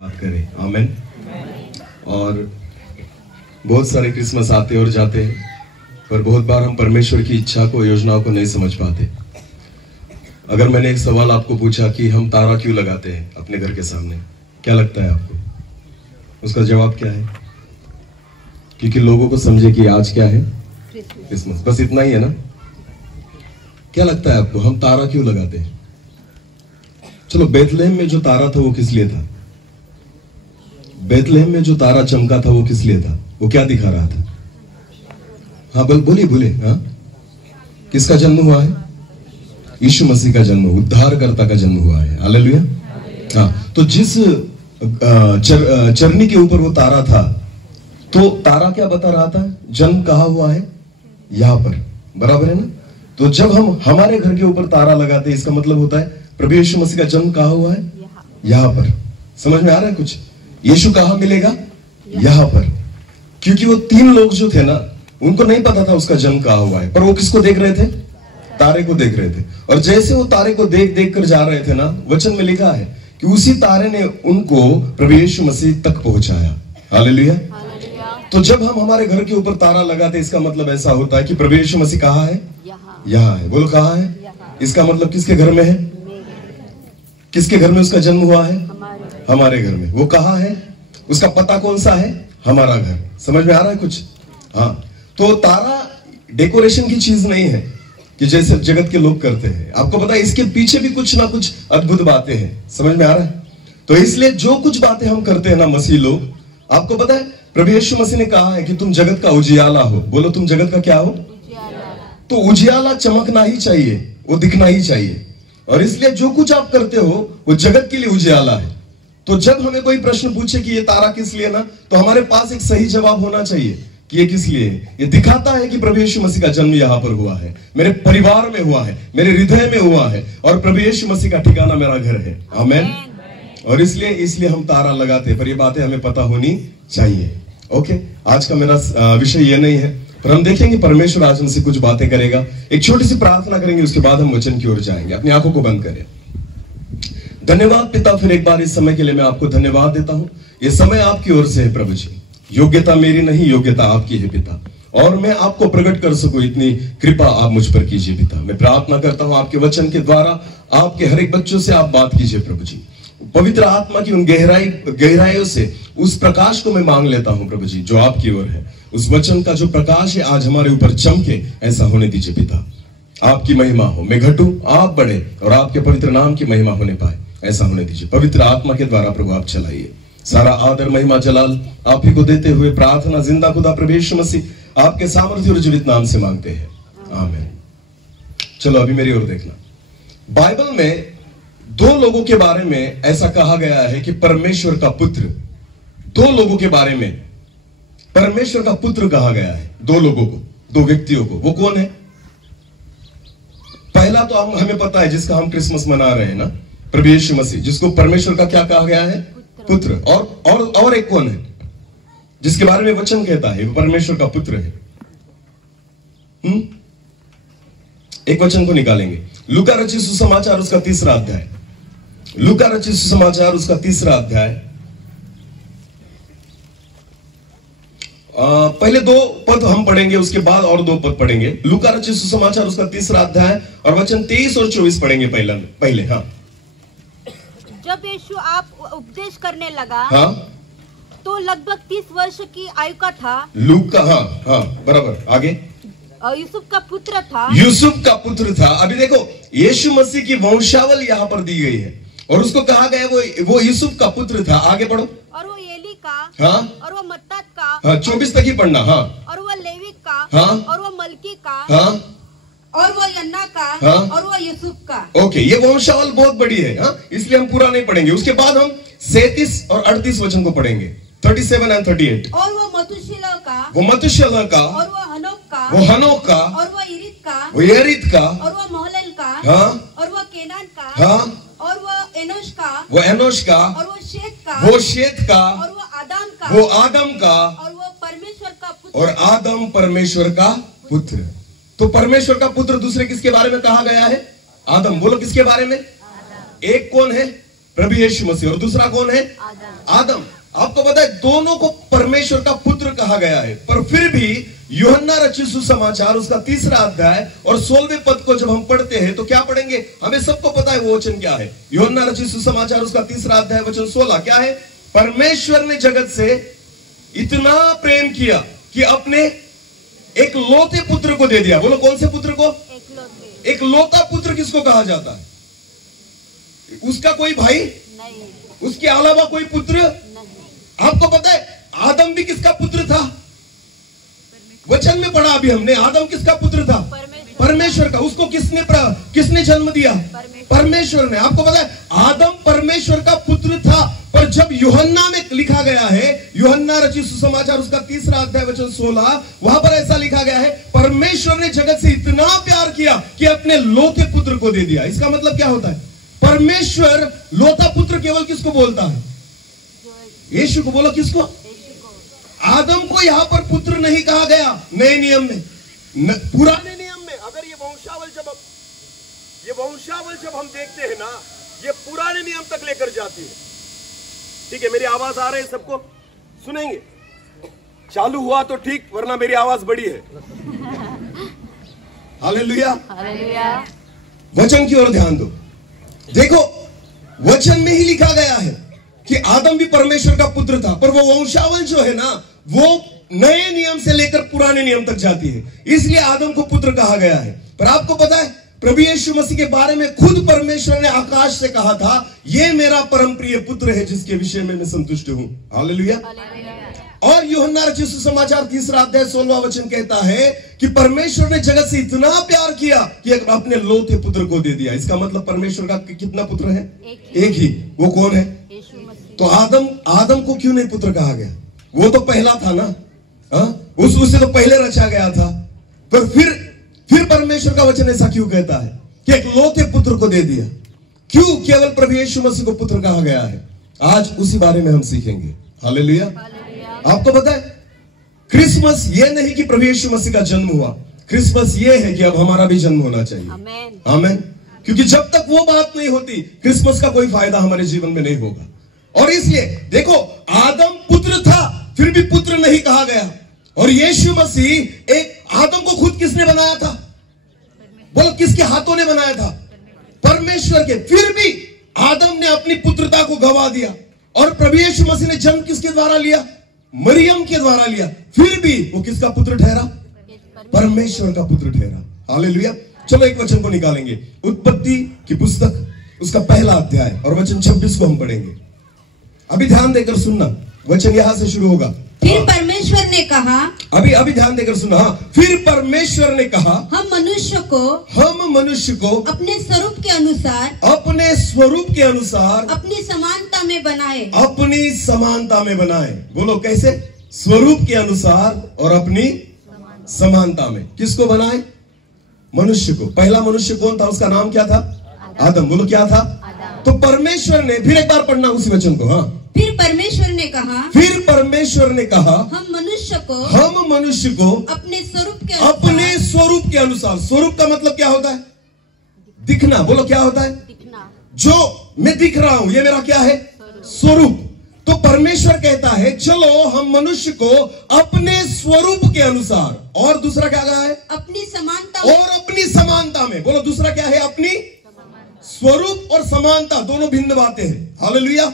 बात करें। आमीन। और बहुत सारे क्रिसमस आते और जाते हैं, पर बहुत बार हम परमेश्वर की इच्छा को, योजनाओं को नहीं समझ पाते। अगर मैंने एक सवाल आपको पूछा कि हम तारा क्यों लगाते हैं अपने घर के सामने, क्या लगता है आपको? उसका जवाब क्या है? क्योंकि लोगों को समझे कि आज क्या है? क्रिसमस। बस इतना ही है ना? क्या लगता है आपको, हम तारा क्यों लगाते हैं? चलो, बेथलेहम में जो तारा था वो किस लिए था? बेथलेहम में जो तारा चमका था वो किस लिए था? वो क्या दिखा रहा था? हाँ बोलिए। हाँ, किसका जन्म हुआ है? यीशु मसीह का जन्म, उद्धारकर्ता का जन्म हुआ है। हालेलुया। हाँ, तो जिस चरनी के ऊपर वो तारा था, तो तारा क्या बता रहा था? जन्म कहाँ हुआ है? यहां पर। बराबर है ना? तो जब हम हमारे घर के ऊपर तारा लगाते हैं, इसका मतलब होता है प्रभु यीशु मसीह का जन्म कहाँ हुआ है? यहां पर। समझ में आ रहा है कुछ? यीशु कहाँ मिलेगा? यहां पर। क्योंकि वो तीन लोग जो थे ना, उनको नहीं पता था उसका जन्म कहाँ हुआ है, पर वो किसको देख रहे थे? तारे को देख रहे थे। और जैसे वो तारे को देख देख कर जा रहे थे ना, वचन में लिखा है कि उसी तारे ने उनको प्रभु यीशु मसीह तक पहुंचाया। हालेलुया। तो जब हम हमारे घर के ऊपर तारा लगाते, इसका मतलब ऐसा होता है कि प्रभु यीशु मसीह कहाँ है? यहाँ है। बोलो, कहाँ है? इसका मतलब किसके घर में है? किसके घर में उसका जन्म हुआ है? हमारे घर में। वो कहाँ है? उसका पता कौन सा है? हमारा घर। समझ में आ रहा है कुछ? हाँ, तो तारा डेकोरेशन की चीज नहीं है कि जैसे जगत के लोग करते हैं। आपको पता है इसके पीछे भी कुछ ना कुछ अद्भुत बातें हैं। समझ में आ रहा है? तो इसलिए जो कुछ बातें हम करते हैं ना मसीह लोग, आपको पता है प्रभु यीशु मसीह ने कहा है कि तुम जगत का उजियाला हो। बोलो, तुम जगत का क्या हो? तो उजियाला चमकना ही चाहिए, वो दिखना ही चाहिए। और इसलिए जो कुछ आप करते हो वो जगत के लिए उजियाला है। तो जब हमें कोई प्रश्न पूछे कि ये तारा किस लिए ना, तो हमारे पास एक सही जवाब होना चाहिए कि ये किस लिए है। ये दिखाता है कि प्रभु यीशु मसीह का जन्म यहाँ पर हुआ है, मेरे परिवार में हुआ है, मेरे हृदय में हुआ है, और प्रभु यीशु मसीह का ठिकाना मेरा घर है। आमीन। और इसलिए हम तारा लगाते हैं, पर ये बातें हमें पता होनी चाहिए। ओके, आज का मेरा विषय ये नहीं है, पर हम देखेंगे परमेश्वर आज हमसे कुछ बातें करेगा। एक छोटी सी प्रार्थना करेंगे, उसके बाद हम वचन की ओर जाएंगे। अपनी आंखों को बंद करें। धन्यवाद पिता, फिर एक बार इस समय के लिए मैं आपको धन्यवाद देता हूं। ये समय आपकी ओर से है प्रभु जी। योग्यता मेरी नहीं, योग्यता आपकी है पिता, और मैं आपको प्रकट कर सकूं इतनी कृपा आप मुझ पर कीजिए पिता। मैं प्रार्थना करता हूं आपके वचन के द्वारा आपके हर एक बच्चों से आप बात कीजिए प्रभु जी। पवित्र आत्मा की उन गहराइयों से उस प्रकाश को मैं मांग लेता हूं प्रभु जी, जो आपकी ओर है। उस वचन का जो प्रकाश है आज हमारे ऊपर चमके, ऐसा होने दीजिए पिता। आपकी महिमा हो, मैं घटूं, आप बढ़े, और आपके पवित्र नाम की महिमा होने पाए, ऐसा होने दीजिए। पवित्र आत्मा के द्वारा प्रभु आप चलाइए। सारा आदर महिमा जलाल आप ही को देते हुए प्रार्थना जिंदा खुदा प्रभु यीशु मसीह आपके सामर्थ्य और जीवित नाम से मांगते हैं। आमीन। चलो अभी मेरी ओर देखना। बाइबल में दो लोगों के बारे में ऐसा कहा गया है कि परमेश्वर का पुत्र, दो लोगों के बारे में परमेश्वर का पुत्र कहा गया है। दो लोगों को, दो व्यक्तियों को। वो कौन है? पहला तो हमें पता है, जिसका हम क्रिसमस मना रहे हैं ना, प्रभु यीशु मसीह, जिसको परमेश्वर का क्या कहा गया है? पुत्र। और एक कौन है जिसके बारे में वचन कहता है वो परमेश्वर का पुत्र है? एक वचन को निकालेंगे। लूका रचित सुसमाचार उसका 3रा अध्याय। लूका रचित सुसमाचार उसका 3रा अध्याय। पहले 2 पद हम पढ़ेंगे, उसके बाद और 2 पद पढ़ेंगे। लूका रचित सुसमाचार उसका 3रा अध्याय और वचन 23 और 24 पढ़ेंगे पहले। हाँ, जब यीशु आप उपदेश करने लगा, हाँ, तो लगभग 30 वर्ष की आयु का था। लूका, हाँ, बराबर। आगे, यूसुफ का पुत्र था। यूसुफ का पुत्र था। अभी देखो, यीशु मसीह की वंशावल यहाँ पर दी गई है, और उसको कहा गया वो यूसुफ का पुत्र था। आगे पढ़ो। और वो एली का, हाँ, और वो मत्तात का, हाँ, 24 तक ही पढ़ना। हाँ, और वो लेवी का, हाँ, और वो मलकी का, हाँ, और वो यन्ना का, हाँ, और वो यूसुफ का। ओके, ये वंशावल बहुत बड़ी है, हाँ, इसलिए हम पूरा नहीं पढ़ेंगे। उसके बाद हम 37 और 38 वचन को पढ़ेंगे, 37 एंड 38। और वो मतुशेलह का, और वो हनोक का, और वो इरित का, और वो महलल का, हाँ, और वो केनान का, हाँ, और वो एनोश का, और वो शेत का, और वो आदम का, और वो परमेश्वर का पुत्र, और आदम परमेश्वर का पुत्र। तो परमेश्वर का पुत्र दूसरे किसके बारे में कहा गया है? आदम। बोलो, किसके बारे में? एक कौन है? प्रभु यीशु मसीह। और दूसरा कौन है? आदम। आपको पता है दोनों को परमेश्वर का पुत्र कहा गया है, पर फिर भी यूहन्ना रचित सुसमाचार उसका 3रा अध्याय और 16वें पद को जब हम पढ़ते हैं तो क्या पढ़ेंगे? हमें सबको पता है वो वचन क्या है। यूहन्ना रचित सुसमाचार उसका 3रा अध्याय वचन 16 क्या है? परमेश्वर ने जगत से इतना प्रेम किया कि अपने एक लौते पुत्र को दे दिया। बोलो कौन से पुत्र को? एक लौता पुत्र किसको कहा जाता है? उसका कोई भाई नहीं, उसके अलावा कोई पुत्र नहीं। आपको पता है आदम भी किसका पुत्र था? वचन में पढ़ा अभी हमने, आदम किसका पुत्र था? परमेश्वर का। उसको किसने जन्म दिया? परमेश्वर ने। आपको पता है आदम परमेश्वर का पुत्र था, पर जब यूहन्ना में लिखा गया है, यूहन्ना रचित सुसमाचार उसका 3रा अध्याय वचन 16, वहां पर ऐसा लिखा गया है परमेश्वर ने जगत से इतना प्यार किया कि अपने लौते पुत्र को दे दिया। इसका मतलब क्या होता है? परमेश्वर लौता पुत्र केवल किसको बोलता है? यीशु को। बोलो किसको? आदम को यहां पर पुत्र नहीं कहा गया नए नियम में। पुराने नियम में अगर ये वंशावल जब हम देखते हैं ना, ये पुराने नियम तक लेकर जाती है। ठीक है, मेरी आवाज आ रही है, सबको सुनेंगे? चालू हुआ तो ठीक, वरना मेरी आवाज बड़ी है। हालेलुया। वचन की ओर ध्यान दो। देखो वचन में ही लिखा गया है कि आदम भी परमेश्वर का पुत्र था, पर वो वंशावल जो है ना वो नए नियम से लेकर पुराने नियम तक जाती है, इसलिए आदम को पुत्र कहा गया है। पर आपको पता है प्रभु यीशु मसीह के बारे में खुद परमेश्वर ने आकाश से कहा था, ये मेरा परम प्रिय पुत्र है जिसके विषय में मैं संतुष्ट हूं। हालेलुया। और यूहन्ना रचित सुसमाचार 3रा अध्याय 16वां वचन कहता है कि परमेश्वर ने जगत से इतना प्यार किया कि अपने लौते पुत्र को दे दिया। इसका मतलब परमेश्वर का कितना पुत्र है? एक ही। वो कौन है? तो आदम को क्यों नहीं पुत्र कहा गया? वो तो पहला था ना, उससे तो पहले रचा गया था। पर फिर परमेश्वर का वचन ऐसा क्यों कहता है कि एक लौते पुत्र को दे दिया? क्यों केवल प्रभु यीशु मसीह को पुत्र कहा गया है? आज उसी बारे में हम सीखेंगे। हालेलुया। आपको पता है क्रिसमस ये नहीं कि प्रभु यीशु मसीह का जन्म हुआ, क्रिसमस ये है कि अब हमारा भी जन्म होना चाहिए। आमीन। क्योंकि जब तक वो बात नहीं होती क्रिसमस का कोई फायदा हमारे जीवन में नहीं होगा। और इसलिए देखो आदम पुत्र था, फिर भी पुत्र नहीं कहा गया। और यीशु मसीह एक आदम को खुद किसने बनाया था? बोलो किसके हाथों ने बनाया था? परमेश्वर के। फिर भी आदम ने अपनी पुत्रता को गवा दिया। और प्रभु यीशु मसीह ने जन्म किसके द्वारा लिया? मरियम के द्वारा लिया। फिर भी वो किसका पुत्र ठहरा? परमेश्वर का पुत्र ठहरा। हालेलुया। चलो एक वचन को निकालेंगे, उत्पत्ति की पुस्तक उसका 1 अध्याय और वचन 26 को हम पढ़ेंगे। अभी ध्यान देकर सुनना, वचन यहां से शुरू होगा। फिर परमेश्वर ने कहा, अभी ध्यान देकर सुना। फिर परमेश्वर ने कहा, हम मनुष्य को अपने स्वरूप के अनुसार अपनी समानता में बनाए। बोलो कैसे? स्वरूप के अनुसार और अपनी समानता में। किसको बनाए? मनुष्य को। पहला मनुष्य कौन था? उसका नाम क्या था? आदम। बोलो क्या था? तो परमेश्वर ने, फिर एक बार पढ़ना उसी वचन को। हाँ। फिर परमेश्वर ने कहा, हम मनुष्य को अपने स्वरूप के अनुसार। स्वरूप का मतलब क्या होता है? दिखना। बोलो क्या होता है? दिखना। जो मैं दिख रहा हूं ये मेरा क्या है? स्वरूप। तो परमेश्वर कहता है चलो हम मनुष्य को अपने स्वरूप के अनुसार, और दूसरा क्या कहा है? अपनी समानता। और अपनी समानता में। बोलो दूसरा क्या है? अपनी स्वरूप और समानता दोनों भिन्न बातें हैं। हालेलुया।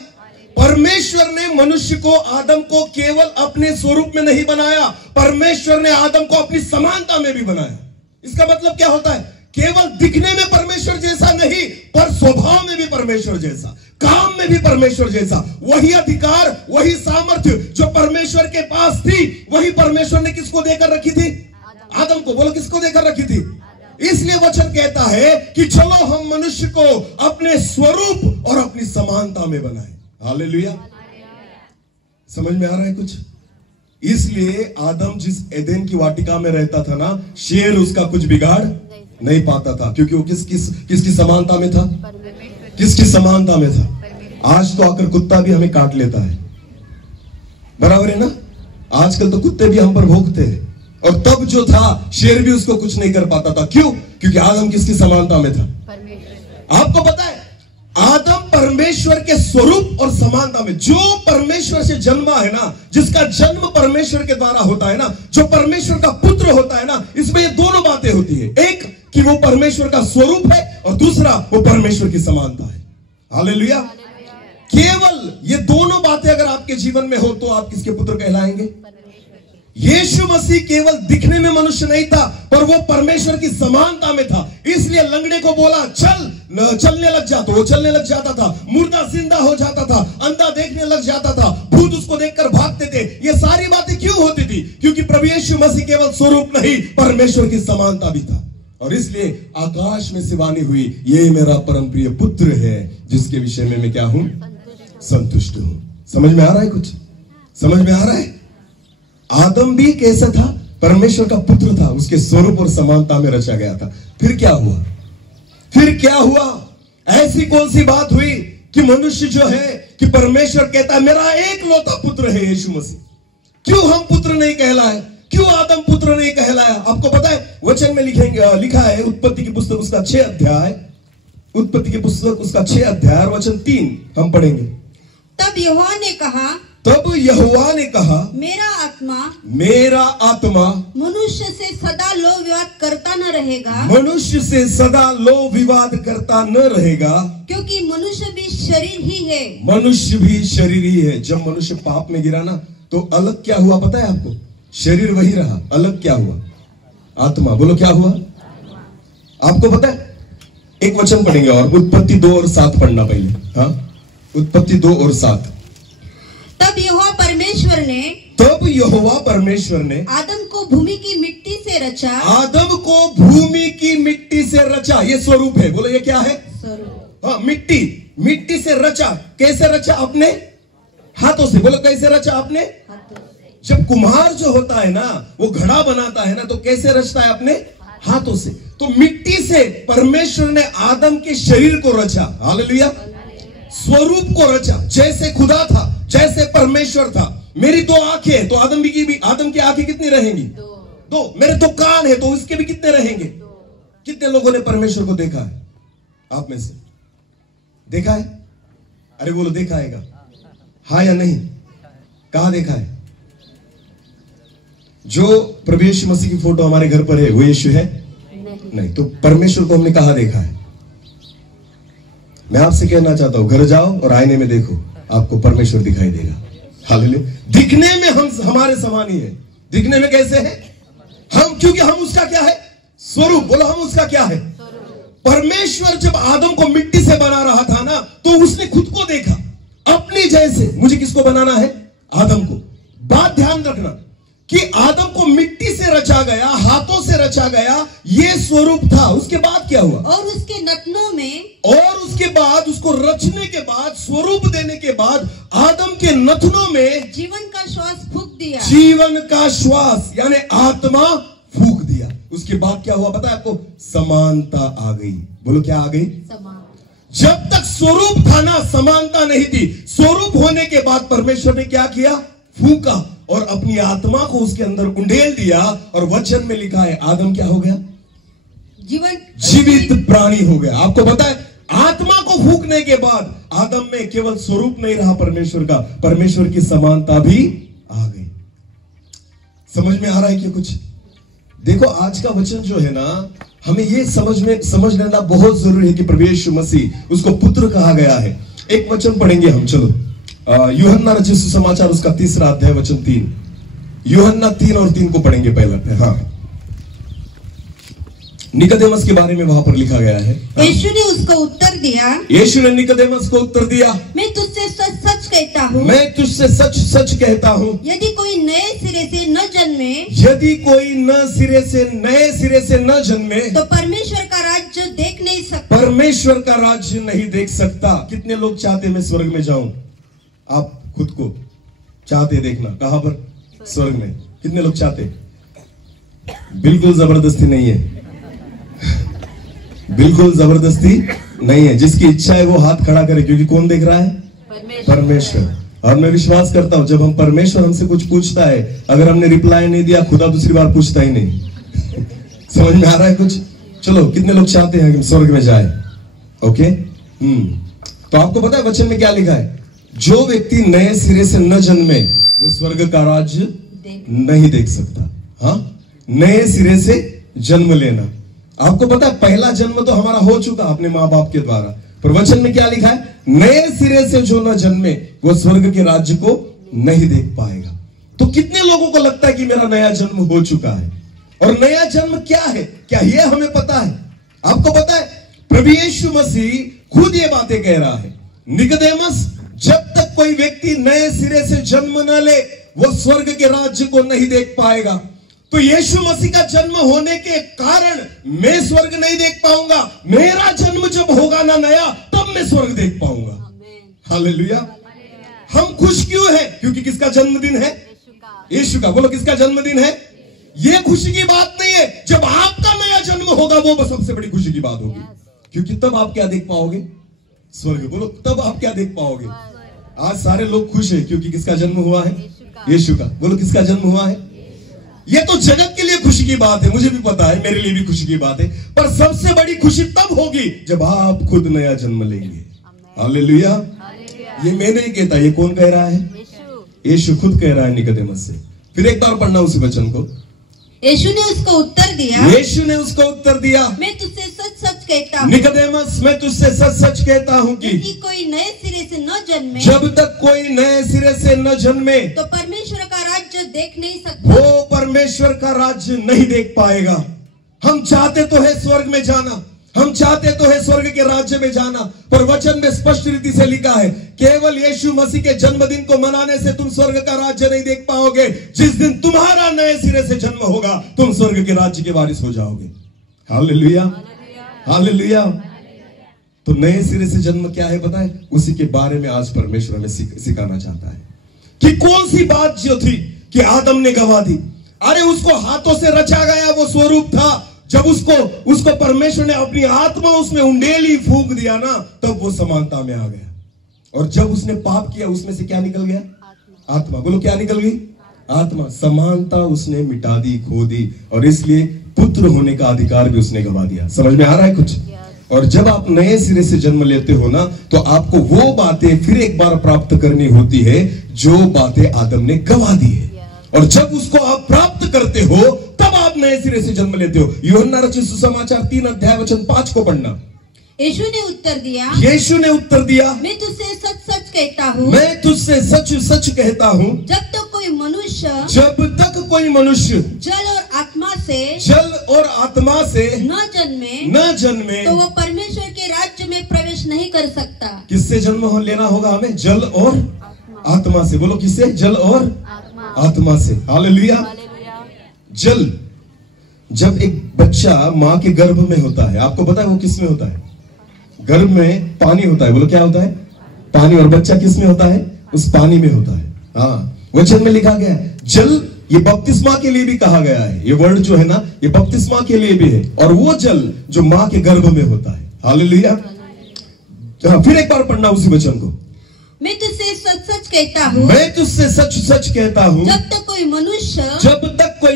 परमेश्वर ने मनुष्य को, आदम को केवल अपने स्वरूप में नहीं बनाया, परमेश्वर ने आदम को अपनी समानता में भी बनाया। इसका मतलब क्या होता है? केवल दिखने में परमेश्वर जैसा नहीं, पर स्वभाव में भी परमेश्वर जैसा, काम में भी परमेश्वर जैसा। वही अधिकार, वही सामर्थ्य जो परमेश्वर के पास थी, वही परमेश्वर ने किसको देकर रखी थी? आदम को। बोलो किसको देकर रखी थी? इसलिए वचन कहता है कि चलो हम मनुष्य को अपने स्वरूप और अपनी समानता में बनाए। हालेलुया। समझ में आ रहा है कुछ? इसलिए आदम जिस एदेन की वाटिका में रहता था ना, शेर उसका कुछ बिगाड़ नहीं पाता था, क्योंकि वो किसकी समानता में था? किसकी समानता में था? आज तो आकर कुत्ता भी हमें काट लेता है, बराबर है ना? आजकल तो कुत्ते भी हम पर भौंकते हैं। और तब जो था शेर भी उसको कुछ नहीं कर पाता था। क्यों? क्योंकि आदम किसकी समानता में था? आपको पता है आदम परमेश्वर परमेश्वर के स्वरूप और समानता में, जो परमेश्वर से जन्मा है ना, जिसका जन्म परमेश्वर के द्वारा होता है ना, जो परमेश्वर का पुत्र होता है ना, इसमें ये दोनों बातें होती है। एक कि वो परमेश्वर का स्वरूप है और दूसरा वो परमेश्वर की समानता है। हालेलुया। केवल ये दोनों बातें अगर आपके जीवन में हो तो आप किसके पुत्र कहलाएंगे? यीशु मसीह केवल दिखने में मनुष्य नहीं था, पर वो परमेश्वर की समानता में था। इसलिए लंगड़े को बोला चलने लग जा, तो वो चलने लग जाता था। मुर्दा जिंदा हो जाता था, अंधा देखने लग जाता था, भूत उसको देखकर भागते थे। ये सारी बातें क्यों होती थी? क्योंकि प्रभु यीशु मसीह केवल स्वरूप नहीं, परमेश्वर की समानता भी था। और इसलिए आकाश में से वाणी हुई, ये मेरा परम प्रिय पुत्र है जिसके विषय में मैं क्या हूं? संतुष्ट हूं। समझ में आ रहा है? कुछ समझ में आ रहा है? आदम भी कैसा था? परमेश्वर का पुत्र था, उसके स्वरूप और समानता में रचा गया था। फिर क्या हुआ? फिर क्या हुआ? ऐसी कौन सी बात हुई कि मनुष्य जो है कि परमेश्वर कहता है मेरा एक लौता पुत्र है यीशु मसीह। क्यों हम पुत्र नहीं कहलाए? क्यों आदम पुत्र नहीं कहलाया? आपको पता है वचन में लिखा है, उत्पत्ति की पुस्तक उसका 6 अध्याय, उत्पत्ति की पुस्तक उसका 6 अध्याय और वचन 3 हम पढ़ेंगे। तब यहोवा ने कहा, मेरा आत्मा मनुष्य से सदा लो विवाद करता न रहेगा, मनुष्य से सदा लो विवाद करता न रहेगा, क्योंकि मनुष्य भी शरीर ही है। मनुष्य भी शरीर ही है। जब मनुष्य पाप में गिरा ना, तो अलग क्या हुआ पता है आपको? शरीर वही रहा, अलग क्या हुआ? आत्मा। बोलो क्या हुआ? आपको पता है? एक वचन पढ़ेंगे और उत्पत्ति 2 और 7 पढ़ना पहले। हाँ, उत्पत्ति 2 और 7। तब यहोवा परमेश्वर ने आदम को भूमि की मिट्टी से रचा। आदम को भूमि की मिट्टी से रचा। ये स्वरूप है। बोलो ये क्या है? स्वरूप। हाँ, मिट्टी से रचा। कैसे रचा? अपने हाथों से। बोलो कैसे रचा? अपने हाथों से। जब कुम्हार जो होता है ना, वो घड़ा बनाता है ना, तो कैसे रचता है? अपने हाथों से। तो मिट्टी से परमेश्वर ने आदम के शरीर को रचा। हालेलुया। स्वरूप को रचा, जैसे खुदा था, जैसे परमेश्वर था। मेरी 2 आंखें, तो आदम की आंखें कितनी रहेंगी? 2। मेरे 2 कान है, तो उसके भी कितने रहेंगे? 2। कितने लोगों ने परमेश्वर को देखा है? आप में से देखा है? अरे बोलो देखा है? हाँ या नहीं? कहां देखा है? जो प्रभु यीशु मसीह की फोटो हमारे घर पर है वो यीशु है? नहीं। तो परमेश्वर को हमने कहां देखा है? मैं आपसे कहना चाहता हूं, घर जाओ और आईने में देखो, आपको परमेश्वर दिखाई देगा। हालेलुया। दिखने में हम हमारे समान ही है। दिखने में कैसे है? हम, क्योंकि हम उसका क्या है? स्वरूप। बोलो हम उसका क्या है? परमेश्वर जब आदम को मिट्टी से बना रहा था ना, तो उसने खुद को देखा अपने जैसे। मुझे किसको बनाना है? आदम को। बात ध्यान रखना कि आदम को मिट्टी से रचा गया, हाथों से रचा गया, ये स्वरूप था। उसके बाद क्या हुआ? और उसके नथनों में, और उसके बाद उसको रचने के बाद, स्वरूप देने के बाद, आदम के नथनों में जीवन का श्वास फूंक दिया। जीवन का श्वास यानी आत्मा फूंक दिया। उसके बाद क्या हुआ पता है आपको? समानता आ गई। बोलो क्या आ गई? समानता। जब तक स्वरूप था ना, समानता नहीं थी। स्वरूप होने के बाद परमेश्वर ने क्या किया? फूंका और अपनी आत्मा को उसके अंदर उंडेल दिया। और वचन में लिखा है आदम क्या हो गया? जीवित प्राणी हो गया। आपको पता है, आत्मा को फूंकने के बाद आदम में केवल स्वरूप नहीं रहा परमेश्वर का, परमेश्वर की समानता भी आ गई। समझ में आ रहा है कि कुछ? देखो आज का वचन जो है ना, हमें ये समझ लेना बहुत जरूरी है कि प्रभु यीशु मसीह, उसको पुत्र कहा गया है। एक वचन पढ़ेंगे हम। चलो यूहन्ना रचित सुसमाचार उसका 3 अध्याय वचन 3। यूहन्ना 3 और 3 को पढ़ेंगे पहले। हाँ, निकोदेमस के बारे में वहां पर लिखा गया है। यीशु ने उसको उत्तर दिया, यीशु ने निकोदेमस को उत्तर दिया, मैं तुझसे सच सच कहता हूँ, मैं तुझसे सच सच कहता हूँ, यदि कोई नए सिरे से न जन्मे, यदि कोई नए सिरे से न जन्मे, तो परमेश्वर का राज्य देख नहीं सकता। परमेश्वर का राज्य नहीं देख सकता। कितने लोग चाहते मैं स्वर्ग में जाऊं? आप खुद को चाहते देखना। कहां पर? स्वर्ग में। कितने लोग चाहते? बिल्कुल जबरदस्ती नहीं है, बिल्कुल जबरदस्ती नहीं है। जिसकी इच्छा है वो हाथ खड़ा करे, क्योंकि कौन देख रहा है? परमेश्वर। और मैं विश्वास करता हूं जब हम परमेश्वर हमसे कुछ पूछता है, अगर हमने रिप्लाई नहीं दिया, खुदा दूसरी बार पूछता ही नहीं। समझ में आ रहा है कुछ? चलो, कितने लोग चाहते हैं कि स्वर्ग में जाए? ओके। तो आपको पता है वचन में क्या लिखा है? जो व्यक्ति नए सिरे से न जन्मे वो स्वर्ग का राज्य नहीं देख सकता। हाँ, नए सिरे से जन्म लेना। आपको पता है पहला जन्म तो हमारा हो चुका अपने माँ बाप के द्वारा, पर वचन में क्या लिखा है? नए सिरे से जो न जन्मे वो स्वर्ग के राज्य को नहीं देख पाएगा। तो कितने लोगों को लगता है कि मेरा नया जन्म हो चुका है? और नया जन्म क्या है, क्या ये हमें पता है? आपको पता है प्रभु यीशु मसीह खुद ये बातें कह रहा है, निकोदेमस, जब तक कोई व्यक्ति नए सिरे से जन्म न ले वो स्वर्ग के राज्य को नहीं देख पाएगा। तो यीशु मसीह का जन्म होने के कारण मैं स्वर्ग नहीं देख पाऊंगा। मेरा जन्म जब होगा ना नया, तब मैं स्वर्ग देख पाऊंगा। हालेलुया। हम खुश क्यों है? क्योंकि किसका जन्मदिन है? यीशु का। बोलो, किसका जन्मदिन है? यह खुशी की बात नहीं है। जब आपका नया जन्म होगा वो सबसे बड़ी खुशी की बात होगी, क्योंकि तब आप क्या देख पाओगे? स्वर्ग। बोलो, तब आप क्या देख पाओगे? आज सारे लोग खुश हैं क्योंकि किसका जन्म हुआ है? यीशु का। बोलो, किसका जन्म हुआ है? ये तो जगत के लिए खुशी की बात है, मुझे भी पता है, मेरे लिए भी खुशी की बात है, पर सबसे बड़ी खुशी तब होगी जब आप खुद नया जन्म लेंगे। हालेलुया। ये मैं नहीं कहता, ये कौन कह रहा है? यीशु खुद कह रहा है निकोदेमस से। फिर एक बार पढ़ना उसी वचन को। यीशु ने उसको उत्तर दिया, यीशु ने उसको उत्तर दिया, मैं तुझसे सच सच कहता हूँ, निकोदेमस, मैं तुझसे सच सच कहता हूँ कि कोई नए सिरे से न जन्मे, जब तक कोई नए सिरे से न जन्मे तो परमेश्वर का राज्य देख नहीं सकता। वो परमेश्वर का राज्य नहीं देख पाएगा। हम चाहते तो है स्वर्ग में जाना, हम चाहते तो है स्वर्ग के राज्य में जाना, पर वचन में स्पष्ट रीति से लिखा है केवल यीशु मसीह के जन्मदिन को मनाने से तुम स्वर्ग का राज्य नहीं देख पाओगे। जिस दिन तुम्हारा नए सिरे से जन्म होगा तुम स्वर्ग के राज्य के वारिस हो जाओगे। Hallelujah, hallelujah. तो नए सिरे से जन्म क्या है पता है? उसी के बारे में आज परमेश्वर हमें सिखाना चाहता है कि कौन सी बात जो थी कि आदम ने गवा दी। अरे उसको हाथों से रचा गया वो स्वरूप था, जब उसको परमेश्वर ने अपनी आत्मा उसमें उंडेली फूंक दिया ना, तब वो समानता में आ गया। और जब उसने पाप किया उसमें से क्या निकल गया? आत्मा। बोलो, क्या निकल गई? आत्मा। समानता उसने मिटा दी, खो दी, और इसलिए पुत्र होने का अधिकार भी उसने गवा दिया। समझ में आ रहा है कुछ? और जब आप नए सिरे से जन्म लेते हो ना, तो आपको वो बातें फिर एक बार प्राप्त करनी होती है जो बातें आदम ने गवा दी है। और जब उसको आप प्राप्त करते हो तब आप नए सिरे से जन्म लेते हो। यूहन्ना रचित सुसमाचार 3 अध्याय वचन 5 को पढ़ना। यीशु ने उत्तर दिया, यीशु ने उत्तर दिया, मैं तुझसे सच सच कहता हूँ, मैं तुझसे सच सच कहता हूँ, जब तक कोई मनुष्य जल और आत्मा से न जन्मे तो वो परमेश्वर के राज्य में प्रवेश नहीं कर सकता। किससे जन्म लेना होगा हमें? जल और आत्मा से। बोलो, किससे? जल और आत्मा से। हालेलुया। जल, जब एक बच्चा माँ के गर्भ में होता है, आपको पता है वो किस में होता है? गर्भ में पानी होता है। बोलो, क्या होता है? पानी। और बच्चा किस में होता है? उस पानी में होता है। हाँ, वचन में लिखा गया है जल, ये बपतिस्मा के लिए भी कहा गया है। ये वर्ड जो है ना, ये बपतिस्मा के लिए भी है, और वो जल जो माँ के गर्भ में होता है। हालेलुया। फिर एक बार पढ़ना उसी वचन को। मैं तुझसे सच सच कहता हूँ, मैं तुझसे सच सच कहता हूँ, जब तक कोई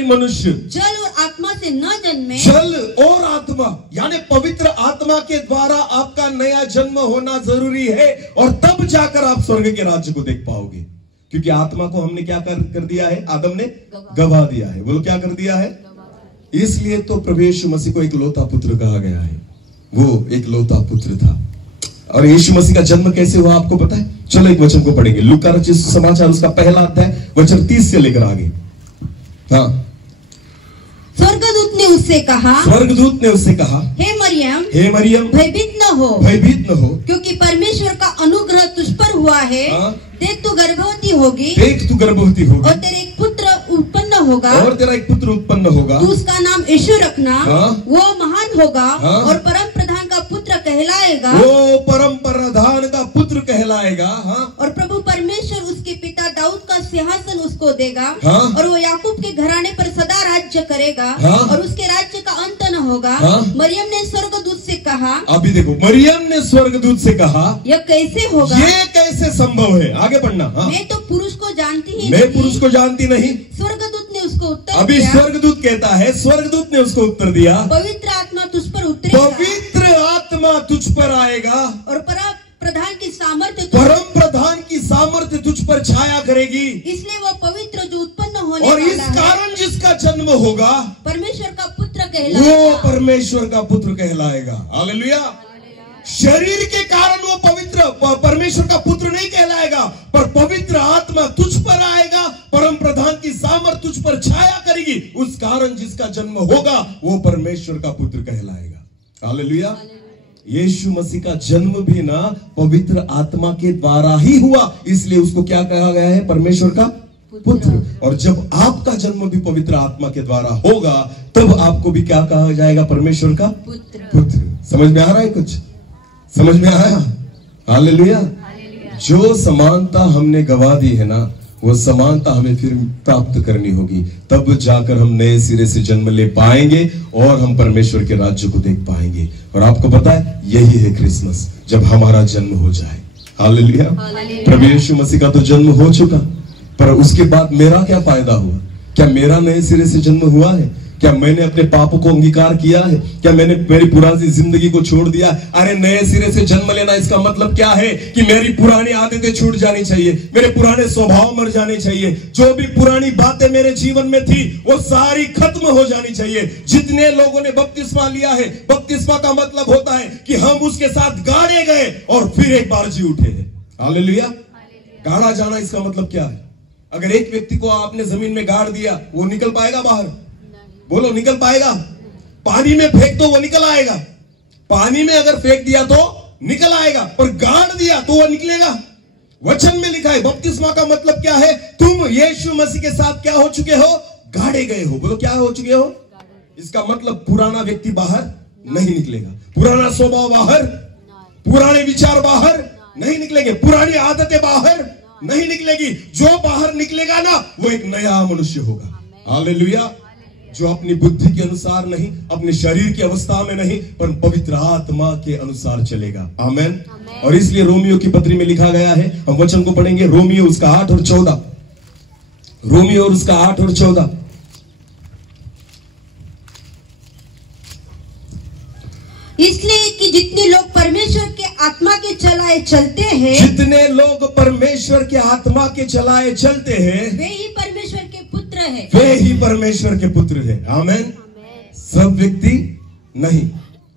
मनुष्य जल और आत्मा से न जन्मे, जल और आत्मा यानी पवित्र आत्मा के द्वारा आपका नया जन्म होना जरूरी है, और तब जाकर आप स्वर्ग के राज्य को देख पाओगे। क्योंकि आत्मा को हमने क्या कर दिया है? आदम ने गवा दिया है। बोलो, क्या कर दिया है? इसलिए तो प्रभु यीशु मसीह को एक लौता पुत्र कहा गया है। वो एक लौता पुत्र था। और यीशु मसीह का जन्म कैसे हुआ आपको पता है? चलो एक वचन को पढ़ेंगे। लूका रचित सुसमाचार उसका पहला अध्याय वचन 30 से लेकर आगे। हाँ, स्वर्गदूत ने उससे कहा, हे मरियम, भयभीत न हो, क्योंकि परमेश्वर का अनुग्रह तुझ पर हुआ है। देख तू गर्भवती होगी, और तेरे एक पुत्र उत्पन्न होगा, तू उसका नाम यीशु रखना। वो महान होगा और परम प्रधान का पुत्र कहलाएगा। और प्रभु परमेश्वर उसके पिता दाऊद का सिंहासन उसको देगा, और वो याकूब के घराने पर सदा राज्य करेगा, और उसके राज्य का अंत न होगा। मरियम ने स्वर्गदूत से कहा, अभी देखो, मरियम ने स्वर्गदूत से कहा, यह कैसे होगा? ये कैसे संभव है? आगे पढ़ना। मैं तो पुरुष को जानती ही मैं पुरुष को जानती नहीं। स्वर्गदूत ने उसको उत्तर अभी दिया, स्वर्गदूत कहता है, स्वर्गदूत ने उसको उत्तर दिया, पवित्र आत्मा तुझ पर उतरेगा, पवित्र आत्मा तुझ पर आएगा, और प्रधान की सामर्थ्य तुझ पर छाया करेगी, इसलिए वो पवित्र जो उत्पन्न होने और वाला इस कारण जिसका जन्म होगा परमेश्वर का पुत्र वो कहलाएगा। परमेश्वर का पुत्र कहलाएगा। हालेलुया। शरीर के कारण वो पवित्र परमेश्वर का पुत्र नहीं कहलाएगा, पर पवित्र आत्मा तुझ पर आएगा, परम प्रधान की सामर्थ्य तुझ पर छाया करेगी, उस कारण जिसका जन्म होगा वो परमेश्वर का पुत्र कहलाएगा। हालेलुया। यीशु मसीह का जन्म भी ना पवित्र आत्मा के द्वारा ही हुआ, इसलिए उसको क्या कहा गया है? परमेश्वर का पुत्र। और जब आपका जन्म भी पवित्र आत्मा के द्वारा होगा तब आपको भी क्या कहा जाएगा? परमेश्वर का पुत्र। समझ में आ रहा है? कुछ समझ में आया? हालेलुया। जो समानता हमने गवा दी है ना, वो समानता हमें फिर प्राप्त करनी होगी, तब जाकर हम नए सिरे से जन्म ले पाएंगे और हम परमेश्वर के राज्य को देख पाएंगे। और आपको पता है यही है क्रिसमस, जब हमारा जन्म हो जाए। हालेलुया। प्रभु यीशु मसीह का तो जन्म हो चुका, पर उसके बाद मेरा क्या फायदा हुआ? क्या मेरा नए सिरे से जन्म हुआ है? क्या मैंने अपने पापों को अंगीकार किया है? क्या मैंने मेरी पुरानी जिंदगी को छोड़ दिया? अरे नए सिरे से जन्म लेना इसका मतलब क्या है? कि मेरी पुरानी आदतें छूट जानी चाहिए, मेरे पुराने स्वभाव मर जाने चाहिए, जो भी पुरानी बातें मेरे जीवन में थी वो सारी खत्म हो जानी चाहिए। जितने लोगों ने बपतिस्मा लिया है, बपतिस्मा का मतलब होता है कि हम उसके साथ गाड़े गए और फिर एक बार जी उठे हैं। हालेलुया। गाड़ा जाना इसका मतलब क्या है? अगर एक व्यक्ति को आपने जमीन में गाड़ दिया, वो निकल पाएगा बाहर? बोलो, निकल पाएगा? पानी में फेंक दो वो निकल आएगा, पानी में अगर फेंक दिया तो निकल आएगा, पर गाड़ दिया तो वो निकलेगा? वचन में लिखा है बपतिस्मा का मतलब क्या है? तुम यीशु मसीह के साथ क्या हो चुके हो? गाड़े गए हो। बोलो, क्या हो चुके हो? इसका मतलब पुराना व्यक्ति बाहर नहीं निकलेगा, पुराना स्वभाव बाहर, पुराने विचार बाहर नहीं निकलेंगे, पुरानी आदतें बाहर नहीं निकलेगी। जो बाहर निकलेगा ना वो एक नया मनुष्य होगा। हालेलुया। जो अपनी बुद्धि के अनुसार नहीं, अपने शरीर की अवस्था में नहीं, पर पवित्र आत्मा के अनुसार चलेगा। आमेन। और इसलिए रोमियो की पत्री में लिखा गया है, हम वचन को पढ़ेंगे, रोमियो उसका 8 और 14। रोमियो उसका 8 और 14। इसलिए कि जितने लोग परमेश्वर के आत्मा के चलाए चलते हैं, जितने लोग परमेश्वर के आत्मा के चलाए चलते हैं, वे ही परमेश्वर के पुत्र हैं। वे ही परमेश्वर के पुत्र हैं। आमेन। सब व्यक्ति नहीं,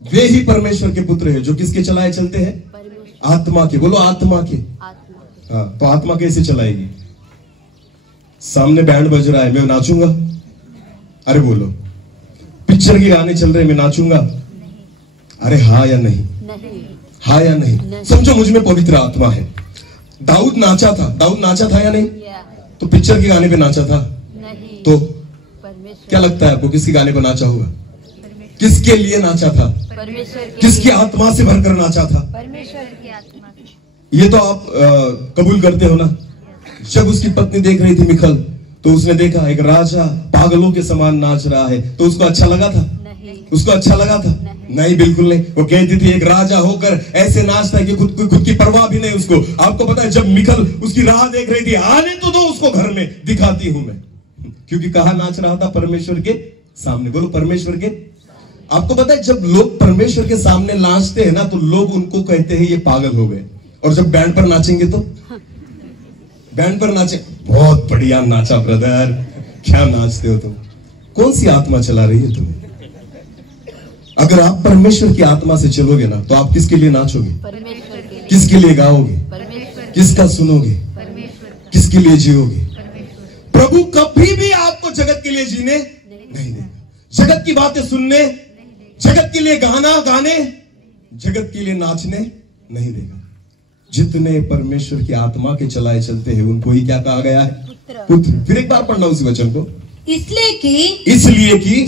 वे ही परमेश्वर के पुत्र हैं। जो किसके चलाए चलते हैं? आत्मा के। बोलो, आत्मा के। हाँ, तो आत्मा कैसे चलाएगी? सामने बैंड बज रहा है, मैं नाचूंगा? अरे बोलो। पिक्चर के गाने चल रहे, मैं नाचूंगा? अरे हाँ या नहीं? हाँ या नहीं? समझो मुझ में पवित्र आत्मा है। दाऊद नाचा था, दाऊद नाचा था या नहीं? तो पिक्चर के गाने पे नाचा था? नहीं। तो क्या लगता है आपको, किसके गाने पे नाचा होगा? किसके लिए नाचा था? किसकी आत्मा से भरकर नाचा था? परमेश्वर की आत्मा। ये तो आप कबूल करते हो ना? जब उसकी पत्नी देख रही थी मिखल, तो उसने देखा एक राजा पागलों के समान नाच रहा है, तो उसको अच्छा लगा था? उसको अच्छा लगा था? नहीं, बिल्कुल नहीं। वो कहती थी एक राजा होकर ऐसे नाचता है कि खुद की परवाह भी नहीं उसको। आपको पता है, जब मिखल उसकी राह देख रही थी, आने तो दो उसको घर में, दिखाती हूं मैं। क्योंकि कहा नाच रहा था? परमेश्वर के सामने। बोलो, परमेश्वर के। आपको पता है, जब लोग परमेश्वर के सामने नाचते हैं ना, तो लोग उनको कहते हैं ये पागल हो गए। और जब बैंड पर नाचेंगे तो बैंड पर नाचे, बहुत बढ़िया नाचा ब्रदर, क्या नाचते हो तुम? कौन सी आत्मा चला रही है तुम्हें? अगर आप परमेश्वर की आत्मा से चलोगे ना, तो आप किसके लिए नाचोगे? किसके लिए गाओगे? किसका सुनोगे? किसके लिए जियोगे? प्रभु कभी भी आपको जगत के लिए जीने नहीं देगा, जगत की बातें सुनने, जगत के लिए गाना गाने, जगत के लिए नाचने नहीं देगा। जितने परमेश्वर की आत्मा के चलाए चलते हैं उनको ही क्या कहा गया है? पुत्र। फिर एक बार पढ़ना उसी वचन को। इसलिए कि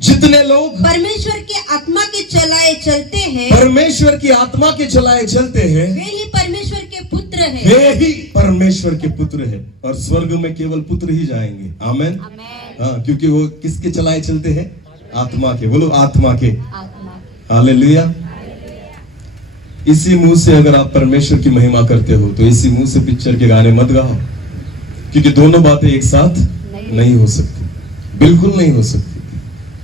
जितने लोग परमेश्वर के आत्मा के चलाए चलते हैं, परमेश्वर की आत्मा के चलाए चलते हैं, वे ही परमेश्वर के पुत्र हैं। वे ही परमेश्वर के पुत्र हैं। और स्वर्ग में केवल पुत्र ही जाएंगे। आमेन। हाँ, क्योंकि वो किसके चलाए चलते हैं? आत्मा के। बोलो, आत्मा के। हालेलुया। इसी मुंह से अगर आप परमेश्वर की महिमा करते हो, तो इसी मुंह से पिक्चर के गाने मत गाओ, क्योंकि दोनों बातें एक साथ नहीं हो सकती, बिल्कुल नहीं हो सकती।